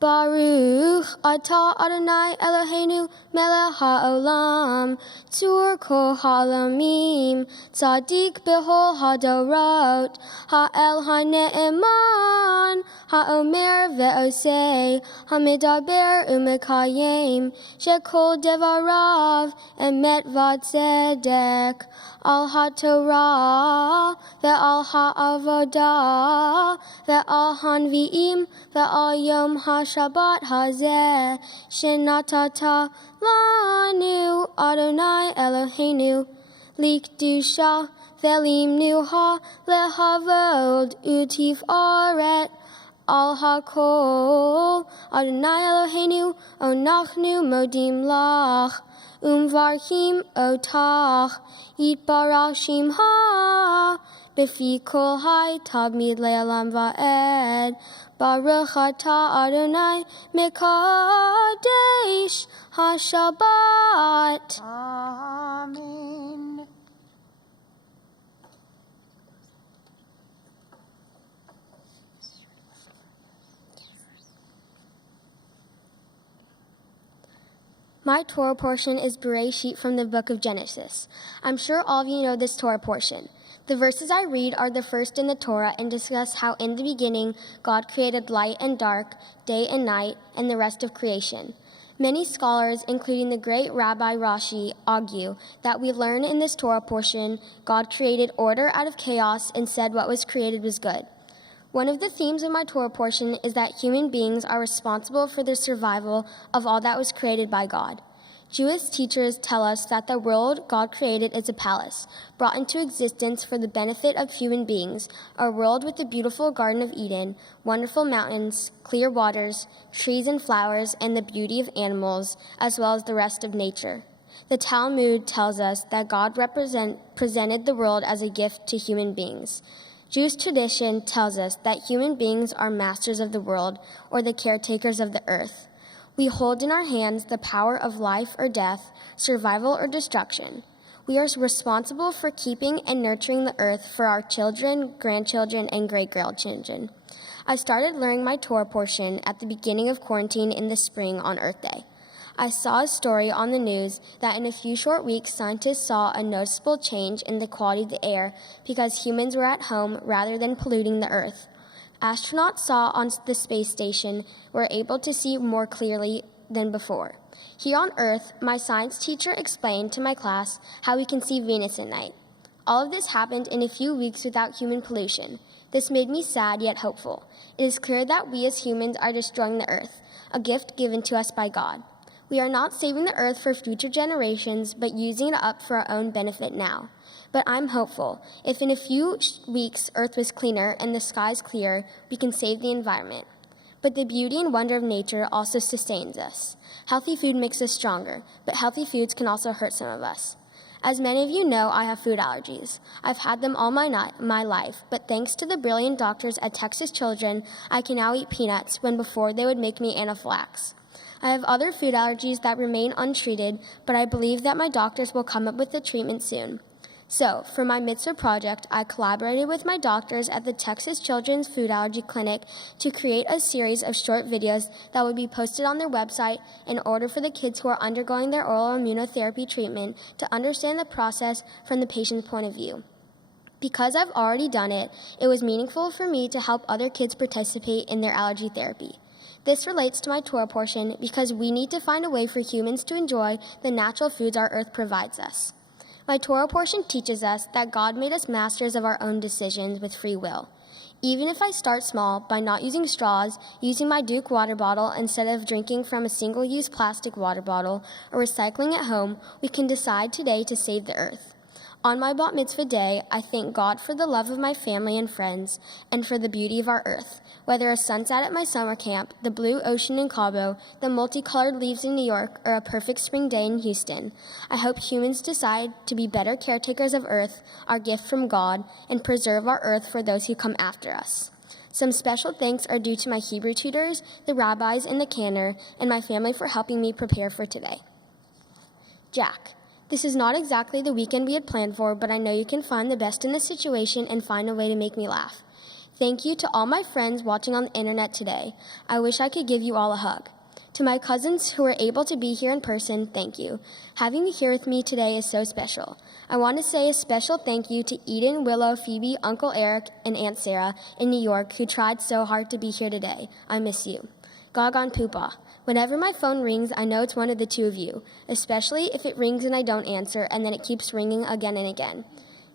Baruch atah Adonai Eloheinu melech haolam tzur kol halamim tzadik behol hadorot ha'el ha'ne'eman ha'omer ve'osei ha'medaber u'mekayem shekol devarav emet v'tzedek al ha'torah ve'al ha'avodah ve'al hanvi'im ve'al yom ha'shabbat hazeh shenatata lanu Adonai Eloheinu likdusha ve'limnuha lehavod utif'aret al hakol Adonai Eloheinu onachnu modim lach umvarchim otach yitbarach shimha befi kol hai tamid le'olam va'ed Baruch atah Adonai mekadesh haShabbat. Amen. My Torah portion is Bereshit from the book of Genesis. I'm sure all of you know this Torah portion. The verses I read are the first in the Torah and discuss how in the beginning God created light and dark, day and night, and the rest of creation. Many scholars, including the great Rabbi Rashi, argue that we learn in this Torah portion God created order out of chaos and said what was created was good. One of the themes of my Torah portion is that human beings are responsible for the survival of all that was created by God. Jewish teachers tell us that the world God created is a palace, brought into existence for the benefit of human beings, a world with the beautiful Garden of Eden, wonderful mountains, clear waters, trees and flowers, and the beauty of animals, as well as the rest of nature. The Talmud tells us that God presented the world as a gift to human beings. Jewish tradition tells us that human beings are masters of the world, or the caretakers of the earth. We hold in our hands the power of life or death, survival or destruction. We are responsible for keeping and nurturing the earth for our children, grandchildren, and great-grandchildren. I started learning my Torah portion at the beginning of quarantine in the spring on Earth Day. I saw a story on the news that in a few short weeks, scientists saw a noticeable change in the quality of the air because humans were at home rather than polluting the earth. Astronauts saw on the space station were able to see more clearly than before. Here on Earth, my science teacher explained to my class how we can see Venus at night. All of this happened in a few weeks without human pollution. This made me sad yet hopeful. It is clear that we as humans are destroying the earth, a gift given to us by God. We are not saving the earth for future generations, but using it up for our own benefit now. But I'm hopeful. If in a few weeks earth was cleaner and the skies clear, we can save the environment. But the beauty and wonder of nature also sustains us. Healthy food makes us stronger, but healthy foods can also hurt some of us. As many of you know, I have food allergies. I've had them all my life, but thanks to the brilliant doctors at Texas Children, I can now eat peanuts when before they would make me anaphylaxis. I have other food allergies that remain untreated, but I believe that my doctors will come up with a treatment soon. So, for my Mitzvah project, I collaborated with my doctors at the Texas Children's Food Allergy Clinic to create a series of short videos that would be posted on their website in order for the kids who are undergoing their oral immunotherapy treatment to understand the process from the patient's point of view. Because I've already done it, it was meaningful for me to help other kids participate in their allergy therapy. This relates to my Torah portion because we need to find a way for humans to enjoy the natural foods our earth provides us. My Torah portion teaches us that God made us masters of our own decisions with free will. Even if I start small by not using straws, using my Duke water bottle instead of drinking from a single-use plastic water bottle, or recycling at home, we can decide today to save the earth. On my Bat Mitzvah day, I thank God for the love of my family and friends, and for the beauty of our earth. Whether a sunset at my summer camp, the blue ocean in Cabo, the multicolored leaves in New York, or a perfect spring day in Houston, I hope humans decide to be better caretakers of earth, our gift from God, and preserve our earth for those who come after us. Some special thanks are due to my Hebrew tutors, the rabbis, and the Cantor, and my family for helping me prepare for today. Jack. This is not exactly the weekend we had planned for, but I know you can find the best in this situation and find a way to make me laugh. Thank you to all my friends watching on the internet today. I wish I could give you all a hug. To my cousins who were able to be here in person, thank you. Having you here with me today is so special. I want to say a special thank you to Eden, Willow, Phoebe, Uncle Eric, and Aunt Sarah in New York who tried so hard to be here today. I miss you. Gagan Pupa. Whenever my phone rings, I know it's one of the two of you, especially if it rings and I don't answer and then it keeps ringing again and again.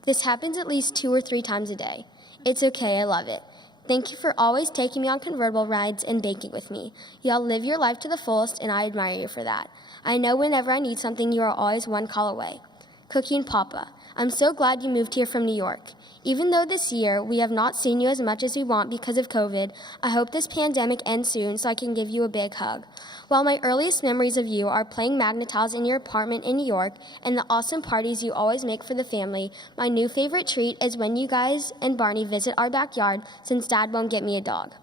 This happens at least 2 or 3 times a day. It's okay, I love it. Thank you for always taking me on convertible rides and baking with me. Y'all live your life to the fullest and I admire you for that. I know whenever I need something, you are always one call away. Cookie and Papa. I'm so glad you moved here from New York. Even though this year we have not seen you as much as we want because of COVID, I hope this pandemic ends soon so I can give you a big hug. While my earliest memories of you are playing Magna-Tiles in your apartment in New York and the awesome parties you always make for the family, my new favorite treat is when you guys and Barney visit our backyard since Dad won't get me a dog.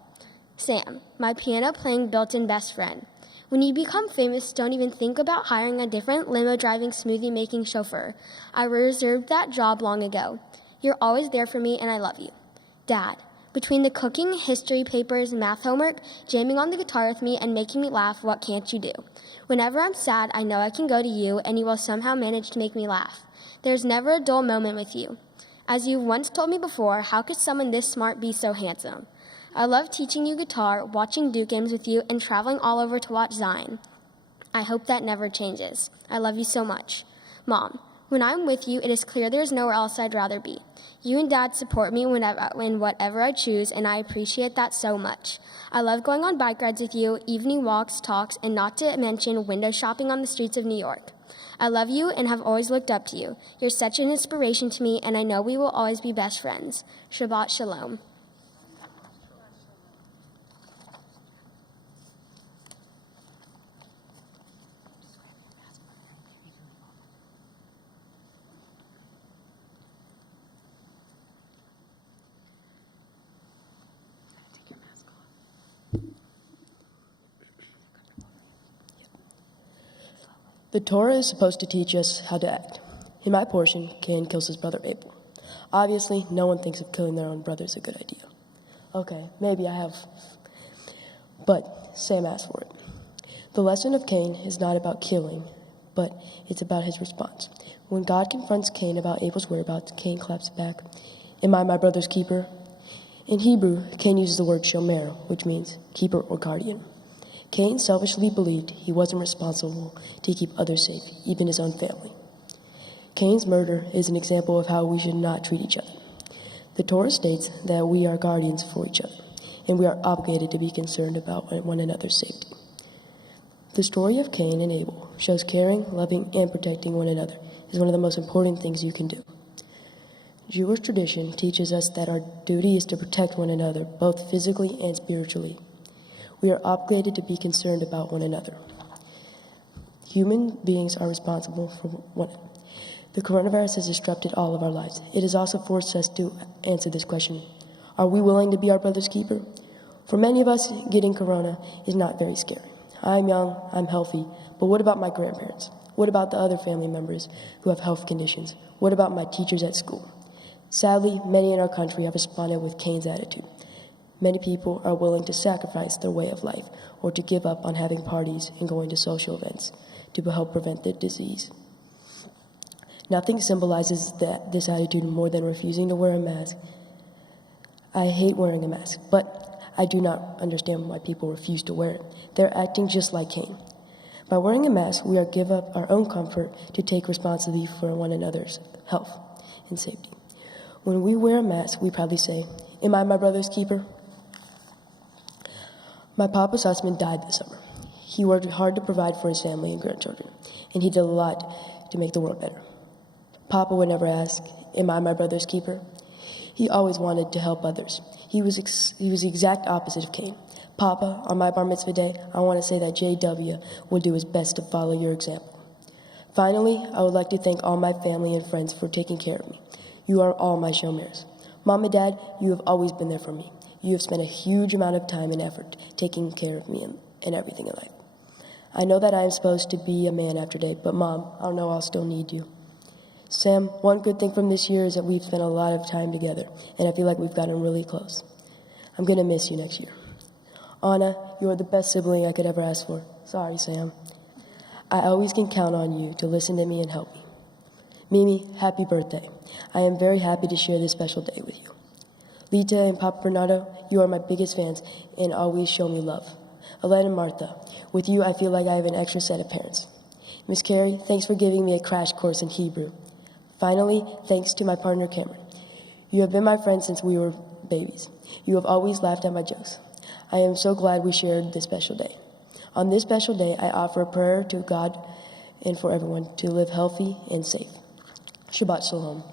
Sam, my piano-playing built-in best friend. When you become famous, don't even think about hiring a different limo-driving, smoothie-making chauffeur. I reserved that job long ago. You're always there for me, and I love you. Dad, between the cooking, history papers, math homework, jamming on the guitar with me, and making me laugh, what can't you do? Whenever I'm sad, I know I can go to you, and you will somehow manage to make me laugh. There's never a dull moment with you. As you've once told me before, how could someone this smart be so handsome? I love teaching you guitar, watching Duke games with you, and traveling all over to watch Zion. I hope that never changes. I love you so much. Mom, when I'm with you, it is clear there is nowhere else I'd rather be. You and Dad support me in whatever I choose, and I appreciate that so much. I love going on bike rides with you, evening walks, talks, and not to mention window shopping on the streets of New York. I love you and have always looked up to you. You're such an inspiration to me, and I know we will always be best friends. Shabbat Shalom. The Torah is supposed to teach us how to act. In my portion, Cain kills his brother Abel. Obviously, no one thinks of killing their own brother is a good idea. Okay, maybe I have, but Sam asked for it. The lesson of Cain is not about killing, but it's about his response. When God confronts Cain about Abel's whereabouts, Cain claps back, "Am I my brother's keeper?" In Hebrew, Cain uses the word shomer, which means keeper or guardian. Cain selfishly believed he wasn't responsible to keep others safe, even his own family. Cain's murder is an example of how we should not treat each other. The Torah states that we are guardians for each other, and we are obligated to be concerned about one another's safety. The story of Cain and Abel shows caring, loving, and protecting one another is one of the most important things you can do. Jewish tradition teaches us that our duty is to protect one another, both physically and spiritually. We are obligated to be concerned about one another. Human beings are responsible for one another. The coronavirus has disrupted all of our lives. It has also forced us to answer this question. Are we willing to be our brother's keeper? For many of us, getting corona is not very scary. I'm young, I'm healthy, but what about my grandparents? What about the other family members who have health conditions? What about my teachers at school? Sadly, many in our country have responded with Cain's attitude. Many people are willing to sacrifice their way of life or to give up on having parties and going to social events to help prevent the disease. Nothing symbolizes this attitude more than refusing to wear a mask. I hate wearing a mask, but I do not understand why people refuse to wear it. They're acting just like Cain. By wearing a mask, we are give up our own comfort to take responsibility for one another's health and safety. When we wear a mask, we proudly say, "Am I my brother's keeper?" My papa's husband died this summer. He worked hard to provide for his family and grandchildren, and he did a lot to make the world better. Papa would never ask, "Am I my brother's keeper?" He always wanted to help others. He was the exact opposite of Cain. "Papa, on my bar mitzvah day, I want to say that JW will do his best to follow your example." Finally, I would like to thank all my family and friends for taking care of me. You are all my shomers. Mom and Dad, you have always been there for me. You have spent a huge amount of time and effort taking care of me and everything in life. I know that I am supposed to be a man after day, but Mom, I know I'll still need you. Sam, one good thing from this year is that we've spent a lot of time together, and I feel like we've gotten really close. I'm going to miss you next year. Anna, you are the best sibling I could ever ask for. Sorry, Sam. I always can count on you to listen to me and help me. Mimi, happy birthday. I am very happy to share this special day with you. Lita and Papa Bernardo, you are my biggest fans and always show me love. Alette and Martha, with you I feel like I have an extra set of parents. Miss Carrie, thanks for giving me a crash course in Hebrew. Finally, thanks to my partner Cameron. You have been my friend since we were babies. You have always laughed at my jokes. I am so glad we shared this special day. On this special day, I offer a prayer to God and for everyone to live healthy and safe. Shabbat Shalom.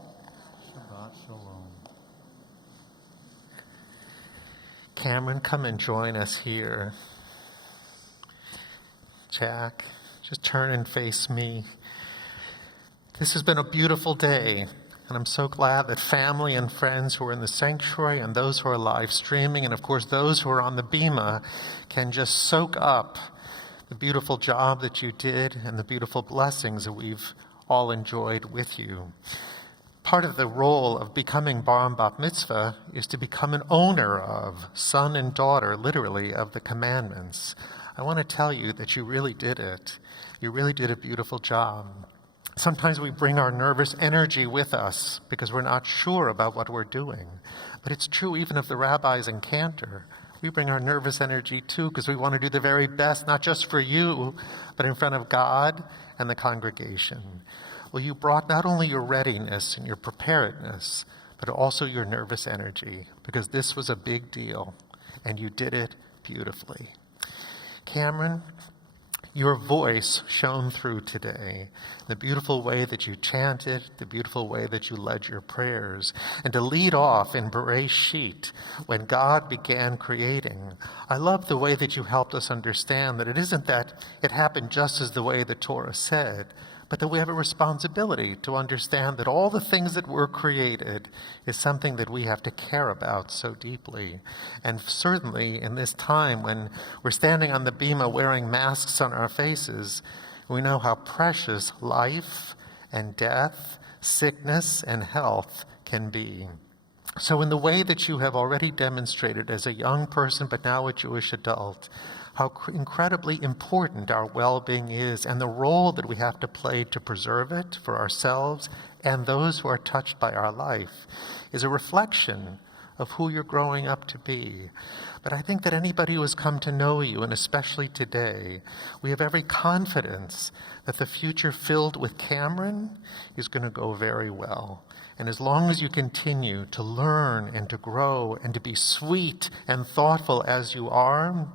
Shabbat Shalom. Cameron, come and join us here. Jack, just turn and face me. This has been a beautiful day, and I'm so glad that family and friends who are in the sanctuary and those who are live streaming, and of course those who are on the Bima, can just soak up the beautiful job that you did and the beautiful blessings that we've all enjoyed with you. Part of the role of becoming bar and bat mitzvah is to become an owner of, son and daughter, literally, of the commandments. I want to tell you that you really did it. You really did a beautiful job. Sometimes we bring our nervous energy with us because we're not sure about what we're doing. But it's true even of the rabbis in Cantor. We bring our nervous energy too because we want to do the very best, not just for you, but in front of God and the congregation. Well, you brought not only your readiness and your preparedness, but also your nervous energy, because this was a big deal, and you did it beautifully. Cameron, your voice shone through today, the beautiful way that you chanted, the beautiful way that you led your prayers. And to lead off in Bereshit, when God began creating, I love the way that you helped us understand that it isn't that it happened just as the way the Torah said, but that we have a responsibility to understand that all the things that were created is something that we have to care about so deeply. And certainly in this time when we're standing on the bima wearing masks on our faces, we know how precious life and death, sickness and health can be. So in the way that you have already demonstrated as a young person, but now a Jewish adult, how incredibly important our well-being is and the role that we have to play to preserve it for ourselves and those who are touched by our life is a reflection of who you're growing up to be. But I think that anybody who has come to know you, and especially today, we have every confidence that the future filled with Cameron is going to go very well. And as long as you continue to learn and to grow and to be sweet and thoughtful as you are,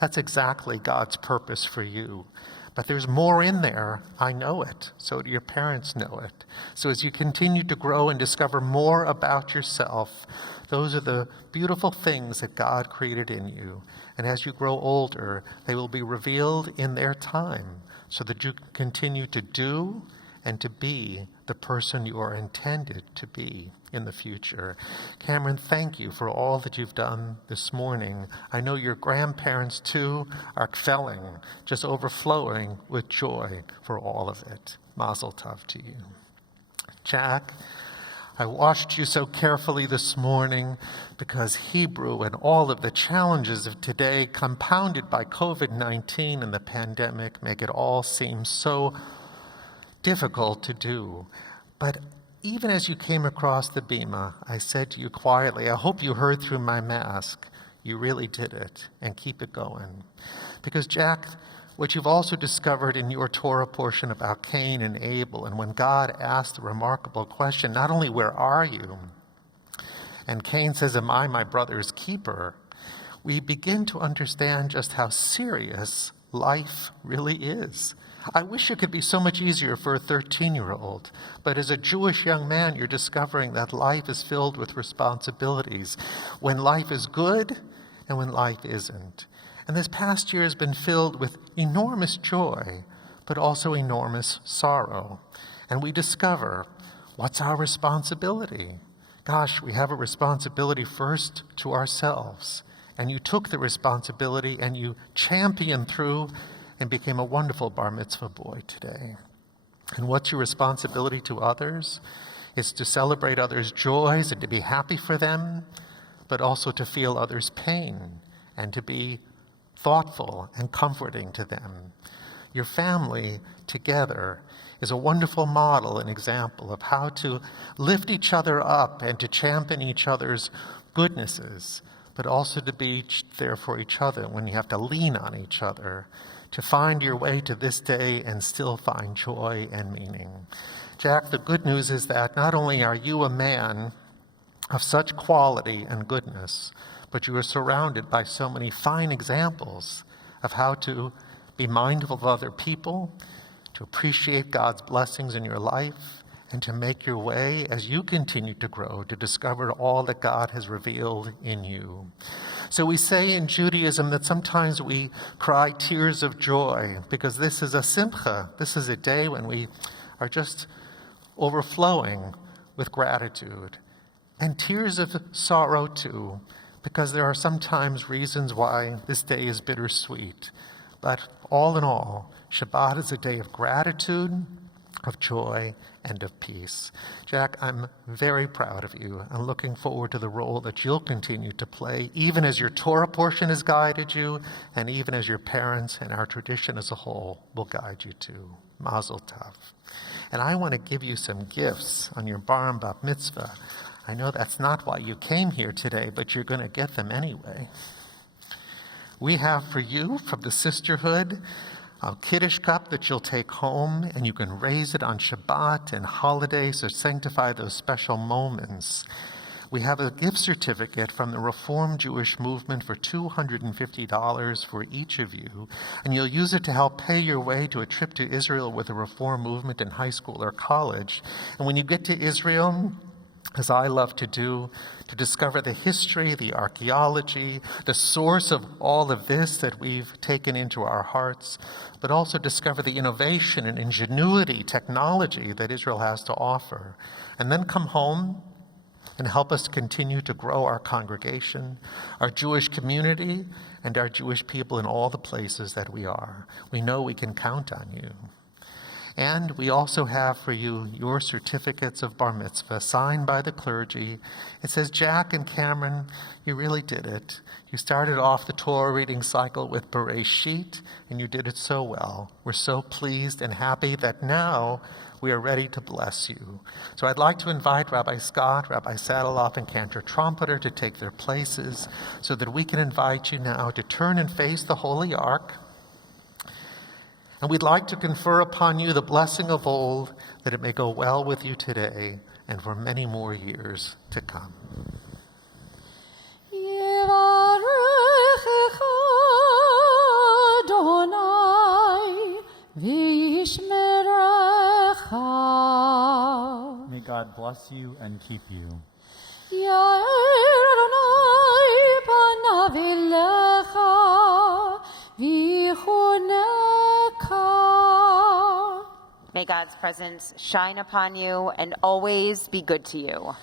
that's exactly God's purpose for you. But there's more in there. I know it. So do your parents know it. So as you continue to grow and discover more about yourself, those are the beautiful things that God created in you. And as you grow older, they will be revealed in their time so that you can continue to do and to be the person you are intended to be in the future. Cameron, thank you for all that you've done this morning. I know your grandparents, too, are excelling, just overflowing with joy for all of it. Mazel tov to you. Jack, I watched you so carefully this morning because Hebrew and all of the challenges of today, compounded by COVID-19 and the pandemic, make it all seem so difficult to do. But even as you came across the bima, I said to you quietly, I hope you heard through my mask, you really did it, and keep it going. Because Jack, what you've also discovered in your Torah portion about Cain and Abel, and when God asked the remarkable question, not only where are you, and Cain says, am I my brother's keeper, we begin to understand just how serious life really is. I wish it could be so much easier for a 13-year-old, but as a Jewish young man, you're discovering that life is filled with responsibilities, when life is good and when life isn't. And this past year has been filled with enormous joy, but also enormous sorrow. And we discover, what's our responsibility? Gosh, we have a responsibility first to ourselves. And you took the responsibility and you championed through and became a wonderful bar mitzvah boy today. And what's your responsibility to others? It's to celebrate others' joys and to be happy for them, but also to feel others' pain and to be thoughtful and comforting to them. Your family together is a wonderful model and example of how to lift each other up and to champion each other's goodnesses, but also to be there for each other when you have to lean on each other, to find your way to this day and still find joy and meaning. Jack, the good news is that not only are you a man of such quality and goodness, but you are surrounded by so many fine examples of how to be mindful of other people, to appreciate God's blessings in your life, and to make your way as you continue to grow, to discover all that God has revealed in you. So we say in Judaism that sometimes we cry tears of joy because this is a simcha. This is a day when we are just overflowing with gratitude. And tears of sorrow too, because there are sometimes reasons why this day is bittersweet. But all in all, Shabbat is a day of gratitude, of joy, and of peace. Jack, I'm very proud of you. I'm looking forward to the role that you'll continue to play, even as your Torah portion has guided you, and even as your parents and our tradition as a whole will guide you to. Mazel tov. And I want to give you some gifts on your bar and bat mitzvah. I know that's not why you came here today, but you're going to get them anyway. We have for you, from the sisterhood, a Kiddush cup that you'll take home, and you can raise it on Shabbat and holidays to sanctify those special moments. We have a gift certificate from the Reformed Jewish Movement for $250 for each of you, and you'll use it to help pay your way to a trip to Israel with the Reformed Movement in high school or college. And when you get to Israel, as I love to do, to discover the history, the archaeology, the source of all of this that we've taken into our hearts, but also discover the innovation and ingenuity, technology that Israel has to offer. And then come home and help us continue to grow our congregation, our Jewish community, and our Jewish people in all the places that we are. We know we can count on you. And we also have for you your certificates of bar mitzvah signed by the clergy. It says, Jack and Cameron, you really did it. You started off the Torah reading cycle with Bereshit, and you did it so well. We're so pleased and happy that now we are ready to bless you. So I'd like to invite Rabbi Scott, Rabbi Saddleoff, and Cantor Trompeter to take their places so that we can invite you now to turn and face the Holy Ark. And we'd like to confer upon you the blessing of old, that it may go well with you today and for many more years to come. May God bless you and keep you. May God's presence shine upon you and always be good to you.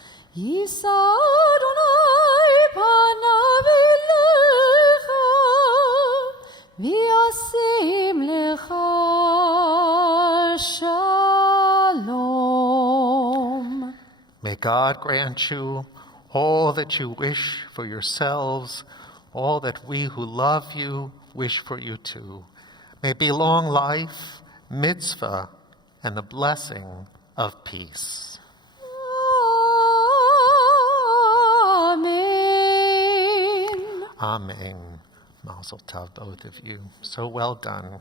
May God grant you all that you wish for yourselves, all that we who love you wish for you too. May it be long life, mitzvah, and the blessing of peace. Amen. Amen. Mazel tov, both of you. So well done.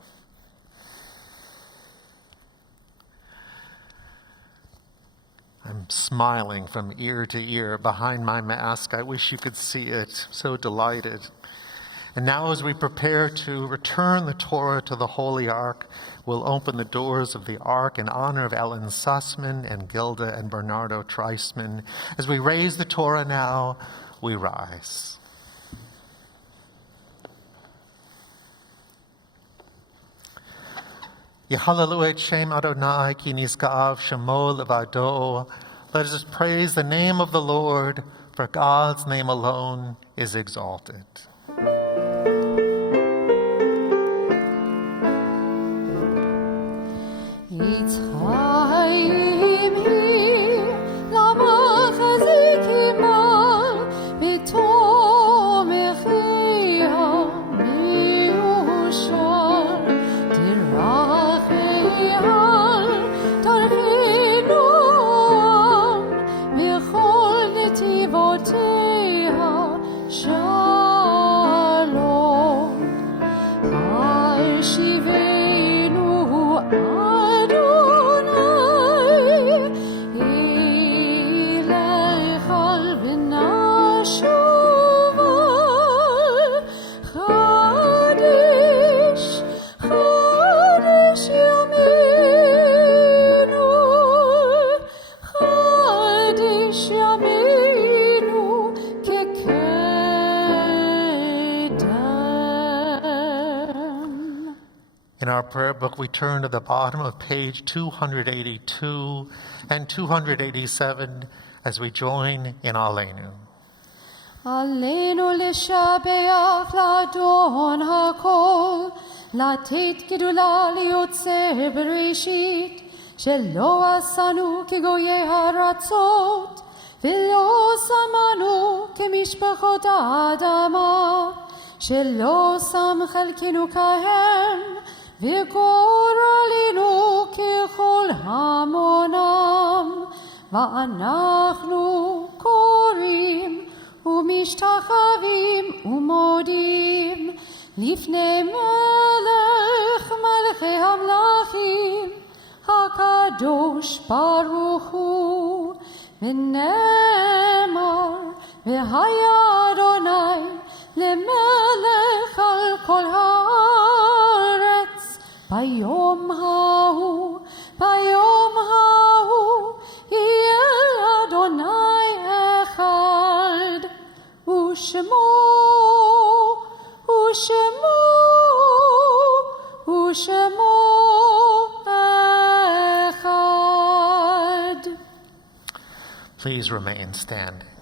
I'm smiling from ear to ear behind my mask. I wish you could see it. So delighted. And now as we prepare to return the Torah to the Holy Ark, we'll open the doors of the Ark in honor of Ellen Sussman and Gilda and Bernardo Treisman. As we raise the Torah now, we rise. Yehalelu et Shem Adonai ki nizkav shemo levado. Let us praise the name of the Lord, for God's name alone is exalted. In our prayer book, we turn to the bottom of page 282 and 287 as we join in Aleinu. Aleinu l'shabeach l'adon hakol, לתת גדולה ליוצר בראשית, שלא עשנו כגויי הארצות, ולא שמנו כמשפחות האדמה, שלא שם חלקנו כהם, וגורלנו ככל המונם, ואנחנו קוראים ומשתחווים ומודים לפני מלך מלכי המלכים, הקדוש ברוך הוא, ונאמר, והיה אדוני למלך על כל הארץ, ביום ההוא, ביום ההוא, יהיה אדוני אחד, ושמו, ושמו, ושמו אחד. Please remain standing.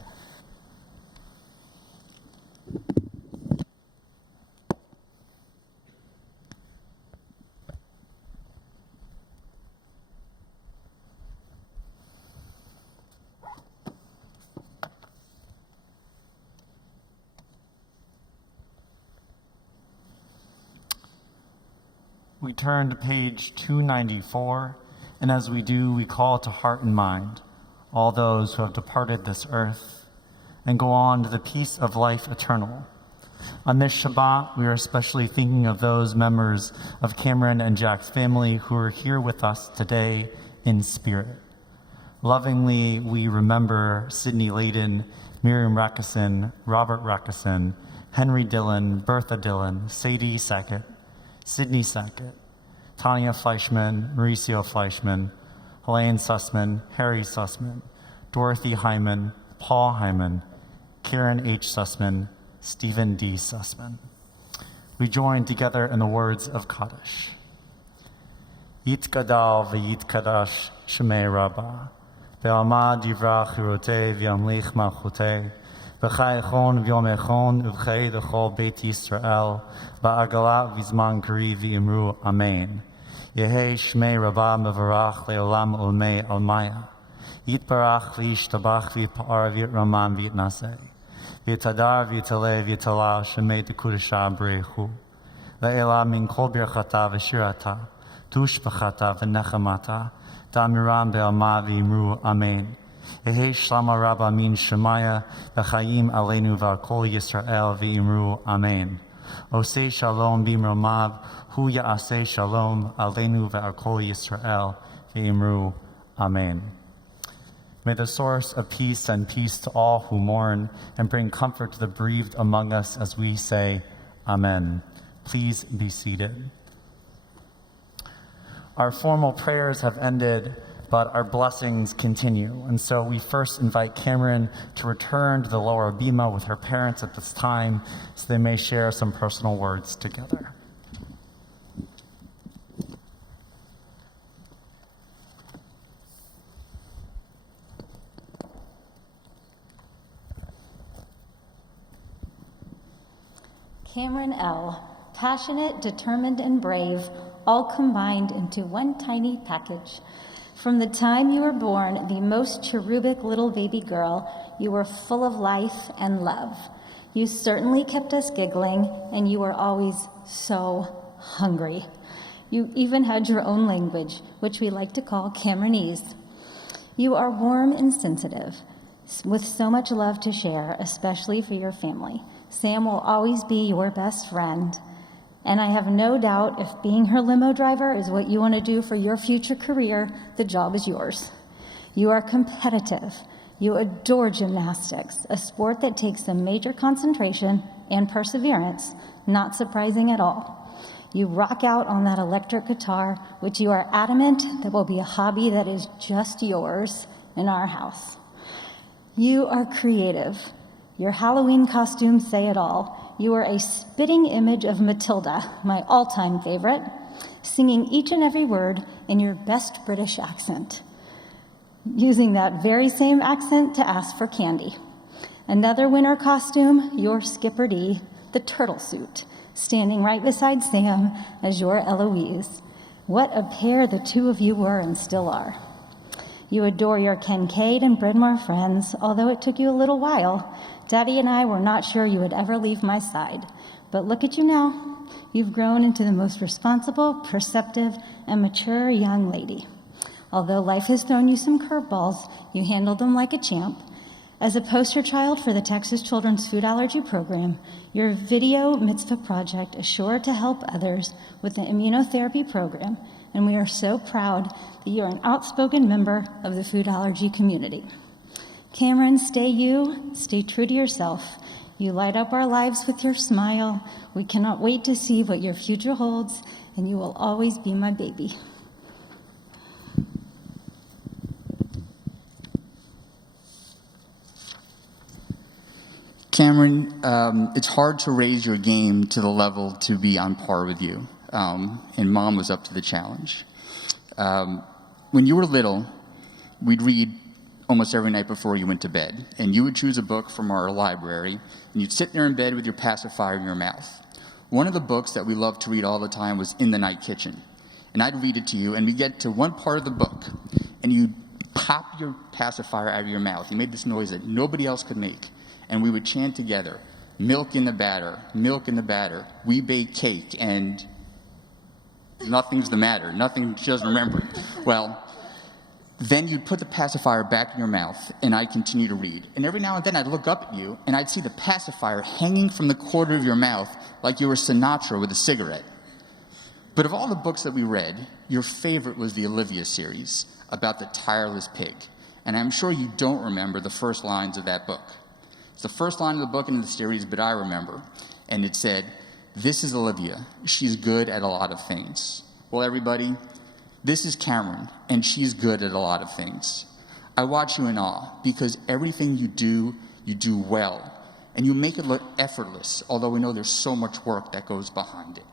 we turn to page 294, and as we do, we call to heart and mind all those who have departed this earth and go on to the peace of life eternal. On this Shabbat, we are especially thinking of those members of Cameron and Jack's family who are here with us today in spirit. Lovingly, we remember Sidney Layden, Miriam Rackison, Robert Rackison, Henry Dillon, Bertha Dillon, Sadie Sackett, Sydney Sackett, Tanya Fleischman, Mauricio Fleischman, Helene Sussman, Harry Sussman, Dorothy Hyman, Paul Hyman, Karen H. Sussman, Stephen D. Sussman. We join together in the words of Kaddish. Yitkadal v'yitkadash shemei rabbah, ve'alma divrach hirotei v'yamlich malchutei, v'chai echon v'yom echon uv'chei d'chol Beit Yisrael, v'agalat v'zman kari v'imru amen. Yehei shmei rabbah mevarach le'olam olmei almaya. Yitbarach v'yishtabach v'yipar v'yitraman v'yitnaseh. V'yitadar v'yitaleh v'yitalal shemei d'kudesha b'reichu. Le'ela min kol birchata v'shirata, tushbachata v'nechamata, da'amiram be'alma v'yimru amen. Yehei shlama rabba min shemaya v'chayim aleinu v'al kol Yisrael v'yimru amen. Osei shalom b'imromav, hu ya'aseh shalom aleinu v'al kol Yisrael v'yimru amen. May the source of peace send peace to all who mourn and bring comfort to the bereaved among us as we say, Amen. Please be seated. Our formal prayers have ended, but our blessings continue. And so we first invite Cameron to return to the lower bima with her parents at this time so they may share some personal words together. Cameron L., passionate, determined, and brave, all combined into one tiny package. From the time you were born, the most cherubic little baby girl, you were full of life and love. You certainly kept us giggling, and you were always so hungry. You even had your own language, which we like to call Cameronese. You are warm and sensitive, with so much love to share, especially for your family. Sam will always be your best friend, and I have no doubt if being her limo driver is what you want to do for your future career, the job is yours. You are competitive. You adore gymnastics, a sport that takes some major concentration and perseverance, not surprising at all. You rock out on that electric guitar, which you are adamant that will be a hobby that is just yours in our house. You are creative. Your Halloween costumes say it all. You are a spitting image of Matilda, my all-time favorite, singing each and every word in your best British accent, using that very same accent to ask for candy. Another winter costume, your Skipper D, the turtle suit, standing right beside Sam as your Eloise. What a pair the two of you were and still are. You adore your Kincaid and Bryn Mawr friends, although it took you a little while. Daddy and I were not sure you would ever leave my side. But look at you now. You've grown into the most responsible, perceptive, and mature young lady. Although life has thrown you some curveballs, you handled them like a champ. As a poster child for the Texas Children's Food Allergy Program, your video Mitzvah project is sure to help others with the immunotherapy program, and we are so proud that you're an outspoken member of the food allergy community. Cameron, stay you, stay true to yourself. You light up our lives with your smile. We cannot wait to see what your future holds, and you will always be my baby. Cameron, it's hard to raise your game to the level to be on par with you, and Mom was up to the challenge. When you were little, we'd read almost every night before you went to bed, and you would choose a book from our library, and you'd sit there in bed with your pacifier in your mouth. One of the books that we loved to read all the time was In the Night Kitchen, and I'd read it to you, and we'd get to one part of the book, and you'd pop your pacifier out of your mouth. You made this noise that nobody else could make, and we would chant together, milk in the batter, we bake cake, and Nothing's the matter. Nothing, she doesn't remember. Well, then you'd put the pacifier back in your mouth, and I'd continue to read. And every now and then I'd look up at you, and I'd see the pacifier hanging from the corner of your mouth like you were Sinatra with a cigarette. But of all the books that we read, your favorite was the Olivia series about the tireless pig. And I'm sure you don't remember the first lines of that book. It's the first line of the book in the series, but I remember. And it said, "This is Olivia. She's good at a lot of things." Well, everybody, this is Cameron, and she's good at a lot of things. I watch you in awe because everything you do well. And you make it look effortless, although we know there's so much work that goes behind it.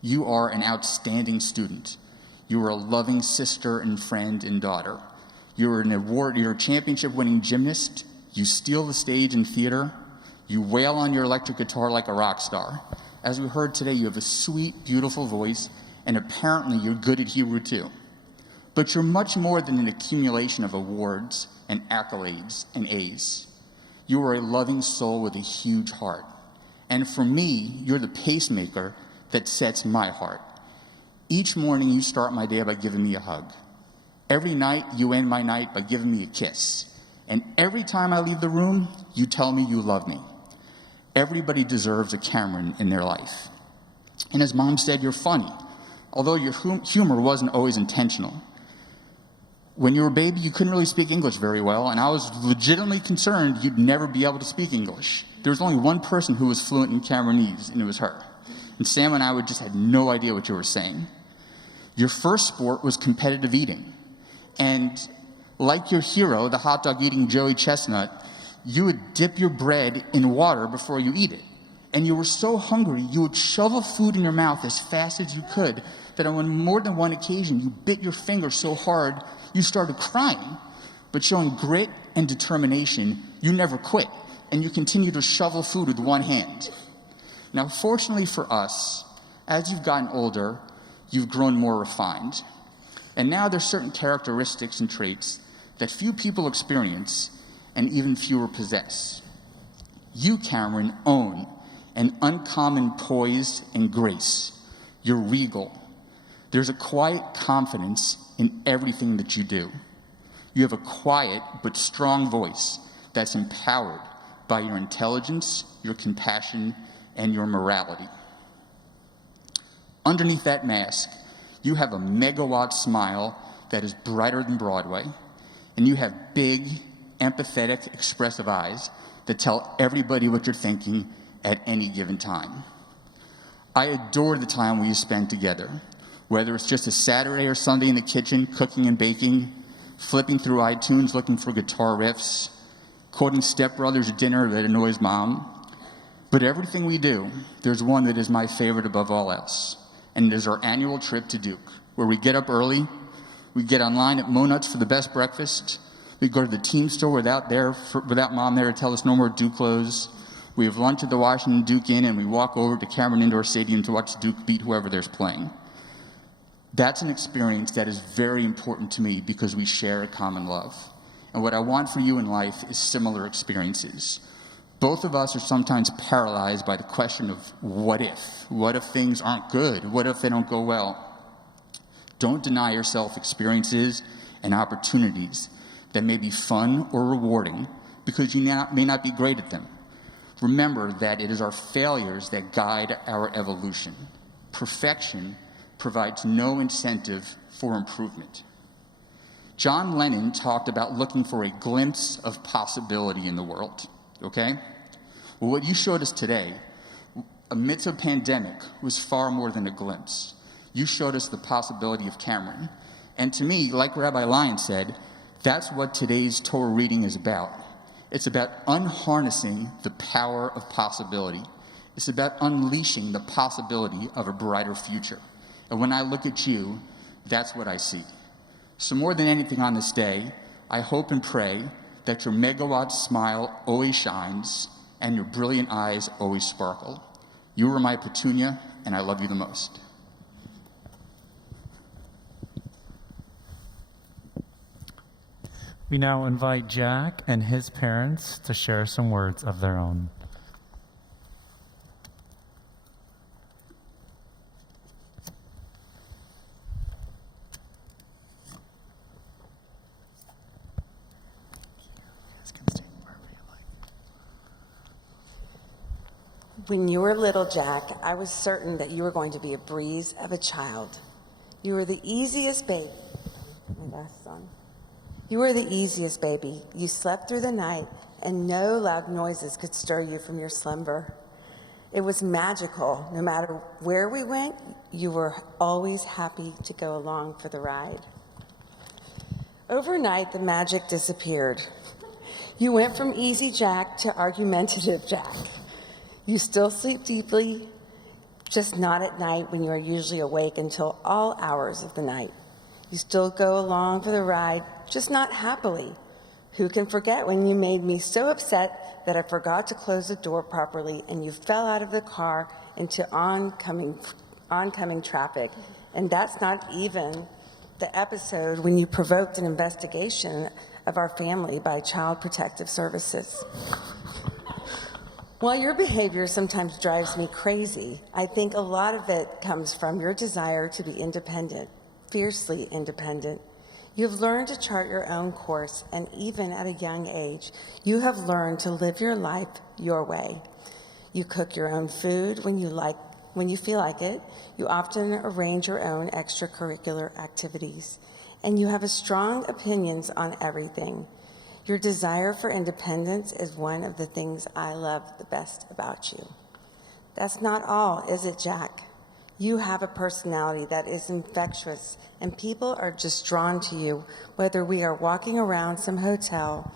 You are an outstanding student. You are a loving sister and friend and daughter. You're a championship-winning gymnast. You steal the stage in theater. You wail on your electric guitar like a rock star. As we heard today, you have a sweet, beautiful voice, and apparently you're good at Hebrew too. But you're much more than an accumulation of awards and accolades and A's. You are a loving soul with a huge heart. And for me, you're the pacemaker that sets my heart. Each morning you start my day by giving me a hug. Every night you end my night by giving me a kiss. And every time I leave the room, you tell me you love me. Everybody deserves a Cameron in their life. And as Mom said, you're funny, although your humor wasn't always intentional. When you were a baby, you couldn't really speak English very well, and I was legitimately concerned you'd never be able to speak English. There was only one person who was fluent in Cameroonese, and it was her. And Sam and I just had no idea what you were saying. Your first sport was competitive eating. And like your hero, the hot dog eating Joey Chestnut, you would dip your bread in water before you eat it. And you were so hungry, you would shovel food in your mouth as fast as you could, that on more than one occasion, you bit your finger so hard, you started crying. But showing grit and determination, you never quit. And you continue to shovel food with one hand. Now, fortunately for us, as you've gotten older, you've grown more refined. And now there's certain characteristics and traits that few people experience and even fewer possess. You, Cameron, own an uncommon poise and grace. You're regal. There's a quiet confidence in everything that you do. You have a quiet but strong voice that's empowered by your intelligence, your compassion, and your morality. Underneath that mask, you have a megawatt smile that is brighter than Broadway, and you have big, empathetic, expressive eyes that tell everybody what you're thinking at any given time. I adore the time we spend together, whether it's just a Saturday or Sunday in the kitchen, cooking and baking, flipping through iTunes looking for guitar riffs, quoting Step Brothers at dinner that annoys Mom. But everything we do, there's one that is my favorite above all else, and it is our annual trip to Duke, where we get up early, we get online at Monuts for the best breakfast, we go to the team store without Mom there to tell us no more Duke clothes, we have lunch at the Washington Duke Inn, and we walk over to Cameron Indoor Stadium to watch Duke beat whoever there's playing. That's an experience that is very important to me because we share a common love. And what I want for you in life is similar experiences. Both of us are sometimes paralyzed by the question of what if? What if things aren't good? What if they don't go well? Don't deny yourself experiences and opportunities that may be fun or rewarding because you may not be great at them. Remember that it is our failures that guide our evolution. Perfection provides no incentive for improvement. John Lennon talked about looking for a glimpse of possibility in the world. Okay? Well, what you showed us today, amidst a pandemic, was far more than a glimpse. You showed us the possibility of Cameron. And to me, like Rabbi Lyon said, that's what today's Torah reading is about. It's about unharnessing the power of possibility. It's about unleashing the possibility of a brighter future. And when I look at you, that's what I see. So more than anything on this day, I hope and pray that your megawatt smile always shines and your brilliant eyes always sparkle. You are my petunia, and I love you the most. We now invite Jack and his parents to share some words of their own. When you were little, Jack, I was certain that you were going to be a breeze of a child. You were the easiest baby. My glasses on. You were the easiest baby. You slept through the night, and no loud noises could stir you from your slumber. It was magical. No matter where we went, you were always happy to go along for the ride. Overnight, the magic disappeared. You went from easy Jack to argumentative Jack. You still sleep deeply, just not at night when you are usually awake until all hours of the night. You still go along for the ride, just not happily. Who can forget when you made me so upset that I forgot to close the door properly and you fell out of the car into oncoming traffic? And that's not even the episode when you provoked an investigation of our family by Child Protective Services. While your behavior sometimes drives me crazy, I think a lot of it comes from your desire to be independent, fiercely independent. You have learned to chart your own course, and even at a young age, you have learned to live your life your way. You cook your own food when you feel like it. You often arrange your own extracurricular activities, and you have strong opinions on everything. Your desire for independence is one of the things I love the best about you. That's not all, is it, Jack? You have a personality that is infectious, and people are just drawn to you, whether we are walking around some hotel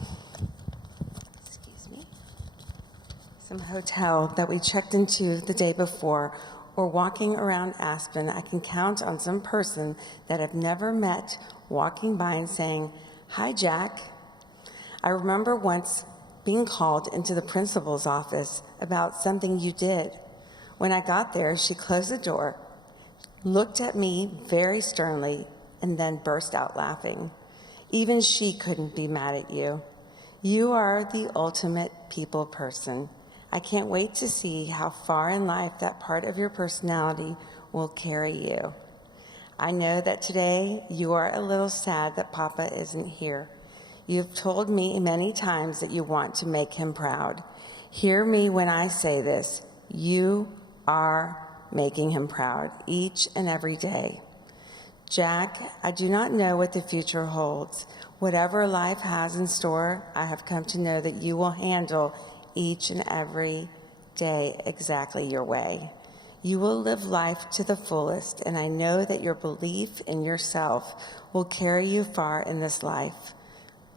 that we checked into the day before, or walking around Aspen. I can count on some person that I've never met walking by and saying, "Hi, Jack." I remember once being called into the principal's office about something you did. When I got there, she closed the door, looked at me very sternly, and then burst out laughing. Even she couldn't be mad at you. You are the ultimate people person. I can't wait to see how far in life that part of your personality will carry you. I know that today you are a little sad that Papa isn't here. You've told me many times that you want to make him proud. Hear me when I say this. You are making him proud each and every day. Jack, I do not know what the future holds. Whatever life has in store, I have come to know that you will handle each and every day exactly your way. You will live life to the fullest, and I know that your belief in yourself will carry you far in this life.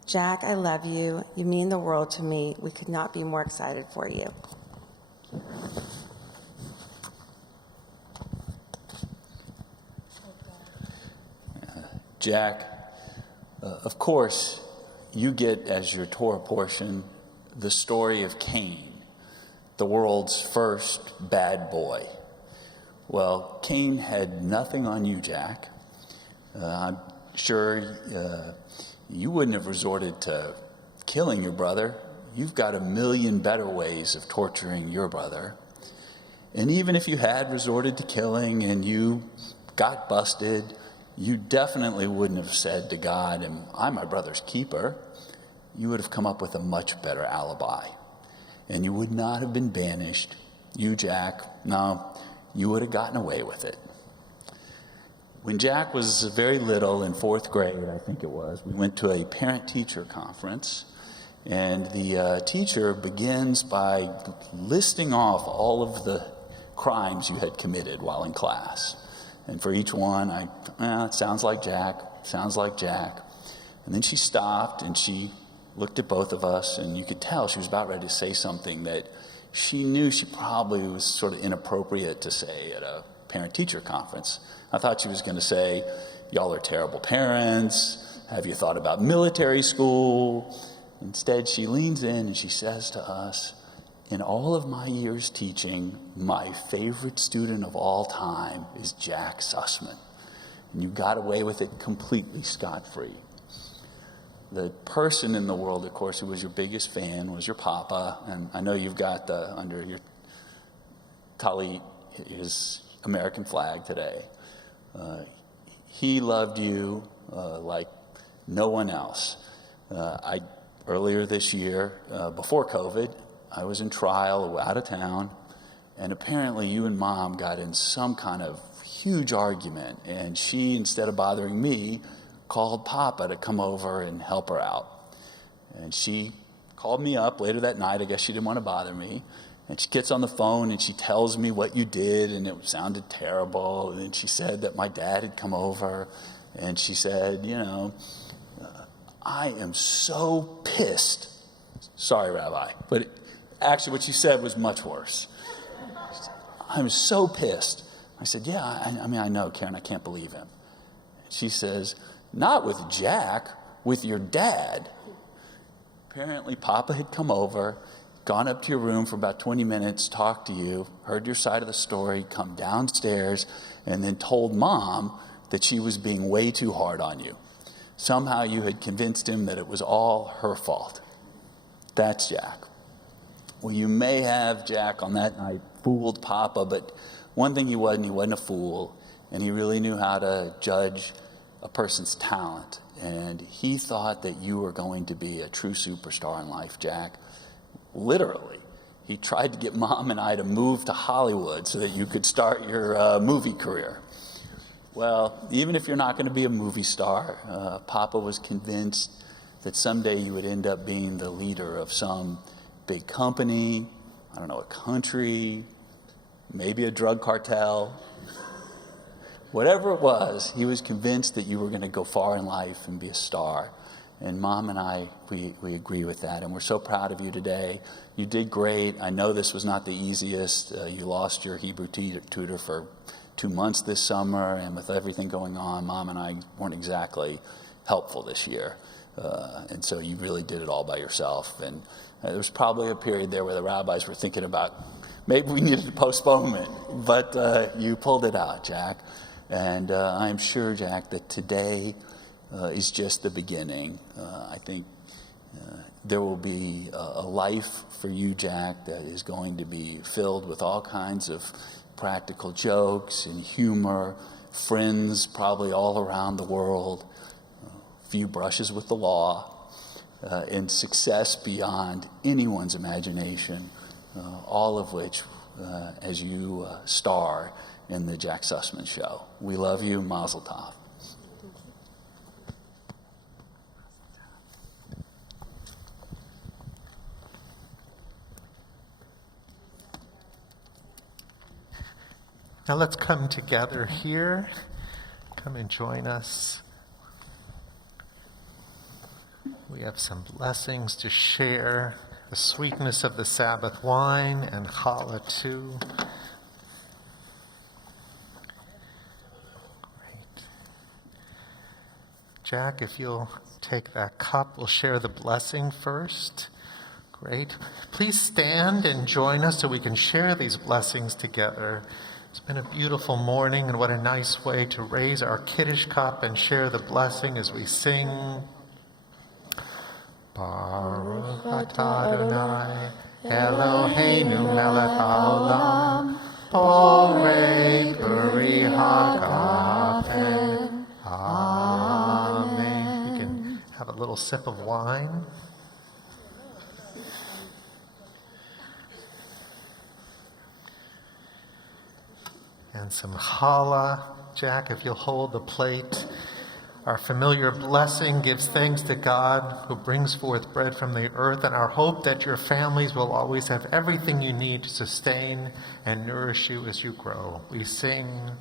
Jack, I love you. You mean the world to me. We could not be more excited for you. Jack, of course, you get as your Torah portion the story of Cain, the world's first bad boy. Well, Cain had nothing on you, Jack. I'm sure you wouldn't have resorted to killing your brother. You've got a million better ways of torturing your brother. And even if you had resorted to killing and you got busted, you definitely wouldn't have said to God, "I'm my brother's keeper." You would have come up with a much better alibi. And you would not have been banished. You, Jack, no, you would have gotten away with it. When Jack was very little, in 4th grade, I think it was, we went to a parent-teacher conference, and the teacher begins by listing off all of the crimes you had committed while in class. And for each one, it sounds like Jack, sounds like Jack. And then she stopped, and she looked at both of us, and you could tell she was about ready to say something that she knew she probably was sort of inappropriate to say at a parent-teacher conference. I thought she was going to say, "Y'all are terrible parents. Have you thought about military school?" Instead, she leans in and she says to us, "In all of my years teaching, my favorite student of all time is Jack Sussman." And you got away with it completely scot-free. The person in the world, of course, who was your biggest fan was your papa. And I know you've got under your talit his American flag today. He loved you like no one else. Earlier this year, before COVID, I was in trial out of town, And apparently you and Mom got in some kind of huge argument, and she, instead of bothering me, called Papa to come over and help her out. And she called me up later that night. I guess she didn't want to bother me. And she gets on the phone and she tells me what you did, and it sounded terrible. And then she said that my dad had come over, and she said, I am so pissed. Sorry, Rabbi, but actually what she said was much worse. I'm so pissed. I said, yeah, I know, Karen, I can't believe him. She says, not with Jack, with your dad. Apparently, Papa had come over, gone up to your room for about 20 minutes, talked to you, heard your side of the story, come downstairs, and then told Mom that she was being way too hard on you. Somehow you had convinced him that it was all her fault. That's Jack. Well, you may have, Jack, on that night, fooled Papa, but one thing he wasn't a fool, and he really knew how to judge a person's talent. And he thought that you were going to be a true superstar in life, Jack. Literally. He tried to get Mom and I to move to Hollywood so that you could start your movie career. Well, even if you're not going to be a movie star, Papa was convinced that someday you would end up being the leader of some big company, a country, maybe a drug cartel. Whatever it was, he was convinced that you were going to go far in life and be a star. And Mom and I, we agree with that. And we're so proud of you today. You did great. I know this was not the easiest. You lost your Hebrew tutor for 2 months this summer. And with everything going on, Mom and I weren't exactly helpful this year. And so you really did it all by yourself. And there was probably a period there where the rabbis were thinking about maybe we needed a postponement. But you pulled it out, Jack. And I'm sure, Jack, that today is just the beginning. I think there will be a life for you, Jack, that is going to be filled with all kinds of practical jokes and humor, friends probably all around the world, a few brushes with the law, and success beyond anyone's imagination, all of which, as you star in the Jack Sussman Show. We love you. Mazel tov. Now let's come together here. Come and join us. We have some blessings to share, the sweetness of the Sabbath wine and challah too. Great. Jack, if you'll take that cup, we'll share the blessing first. Great. Please stand and join us so we can share these blessings together. It's been a beautiful morning, and what a nice way to raise our Kiddush cup and share the blessing as we sing. Baruch atah Adonai, Eloheinu melech haolam, borei peri hagafen. Amen. You can have a little sip of wine. And some challah. Jack, if you'll hold the plate. Our familiar blessing gives thanks to God who brings forth bread from the earth, and our hope that your families will always have everything you need to sustain and nourish you as you grow. We sing,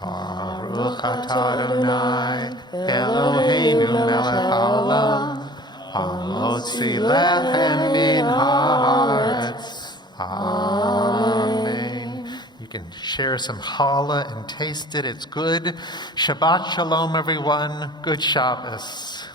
Baruch atah Adonai, Eloheinu melech haolam, hamotzi lechem min haaretz. Amen. You can share some challah and taste it. It's good. Shabbat shalom, everyone. Good Shabbos.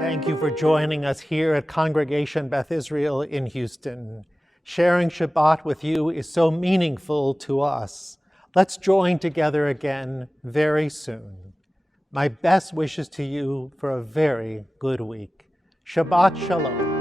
Thank you for joining us here at Congregation Beth Israel in Houston. Sharing Shabbat with you is so meaningful to us. Let's join together again very soon. My best wishes to you for a very good week. Shabbat Shalom.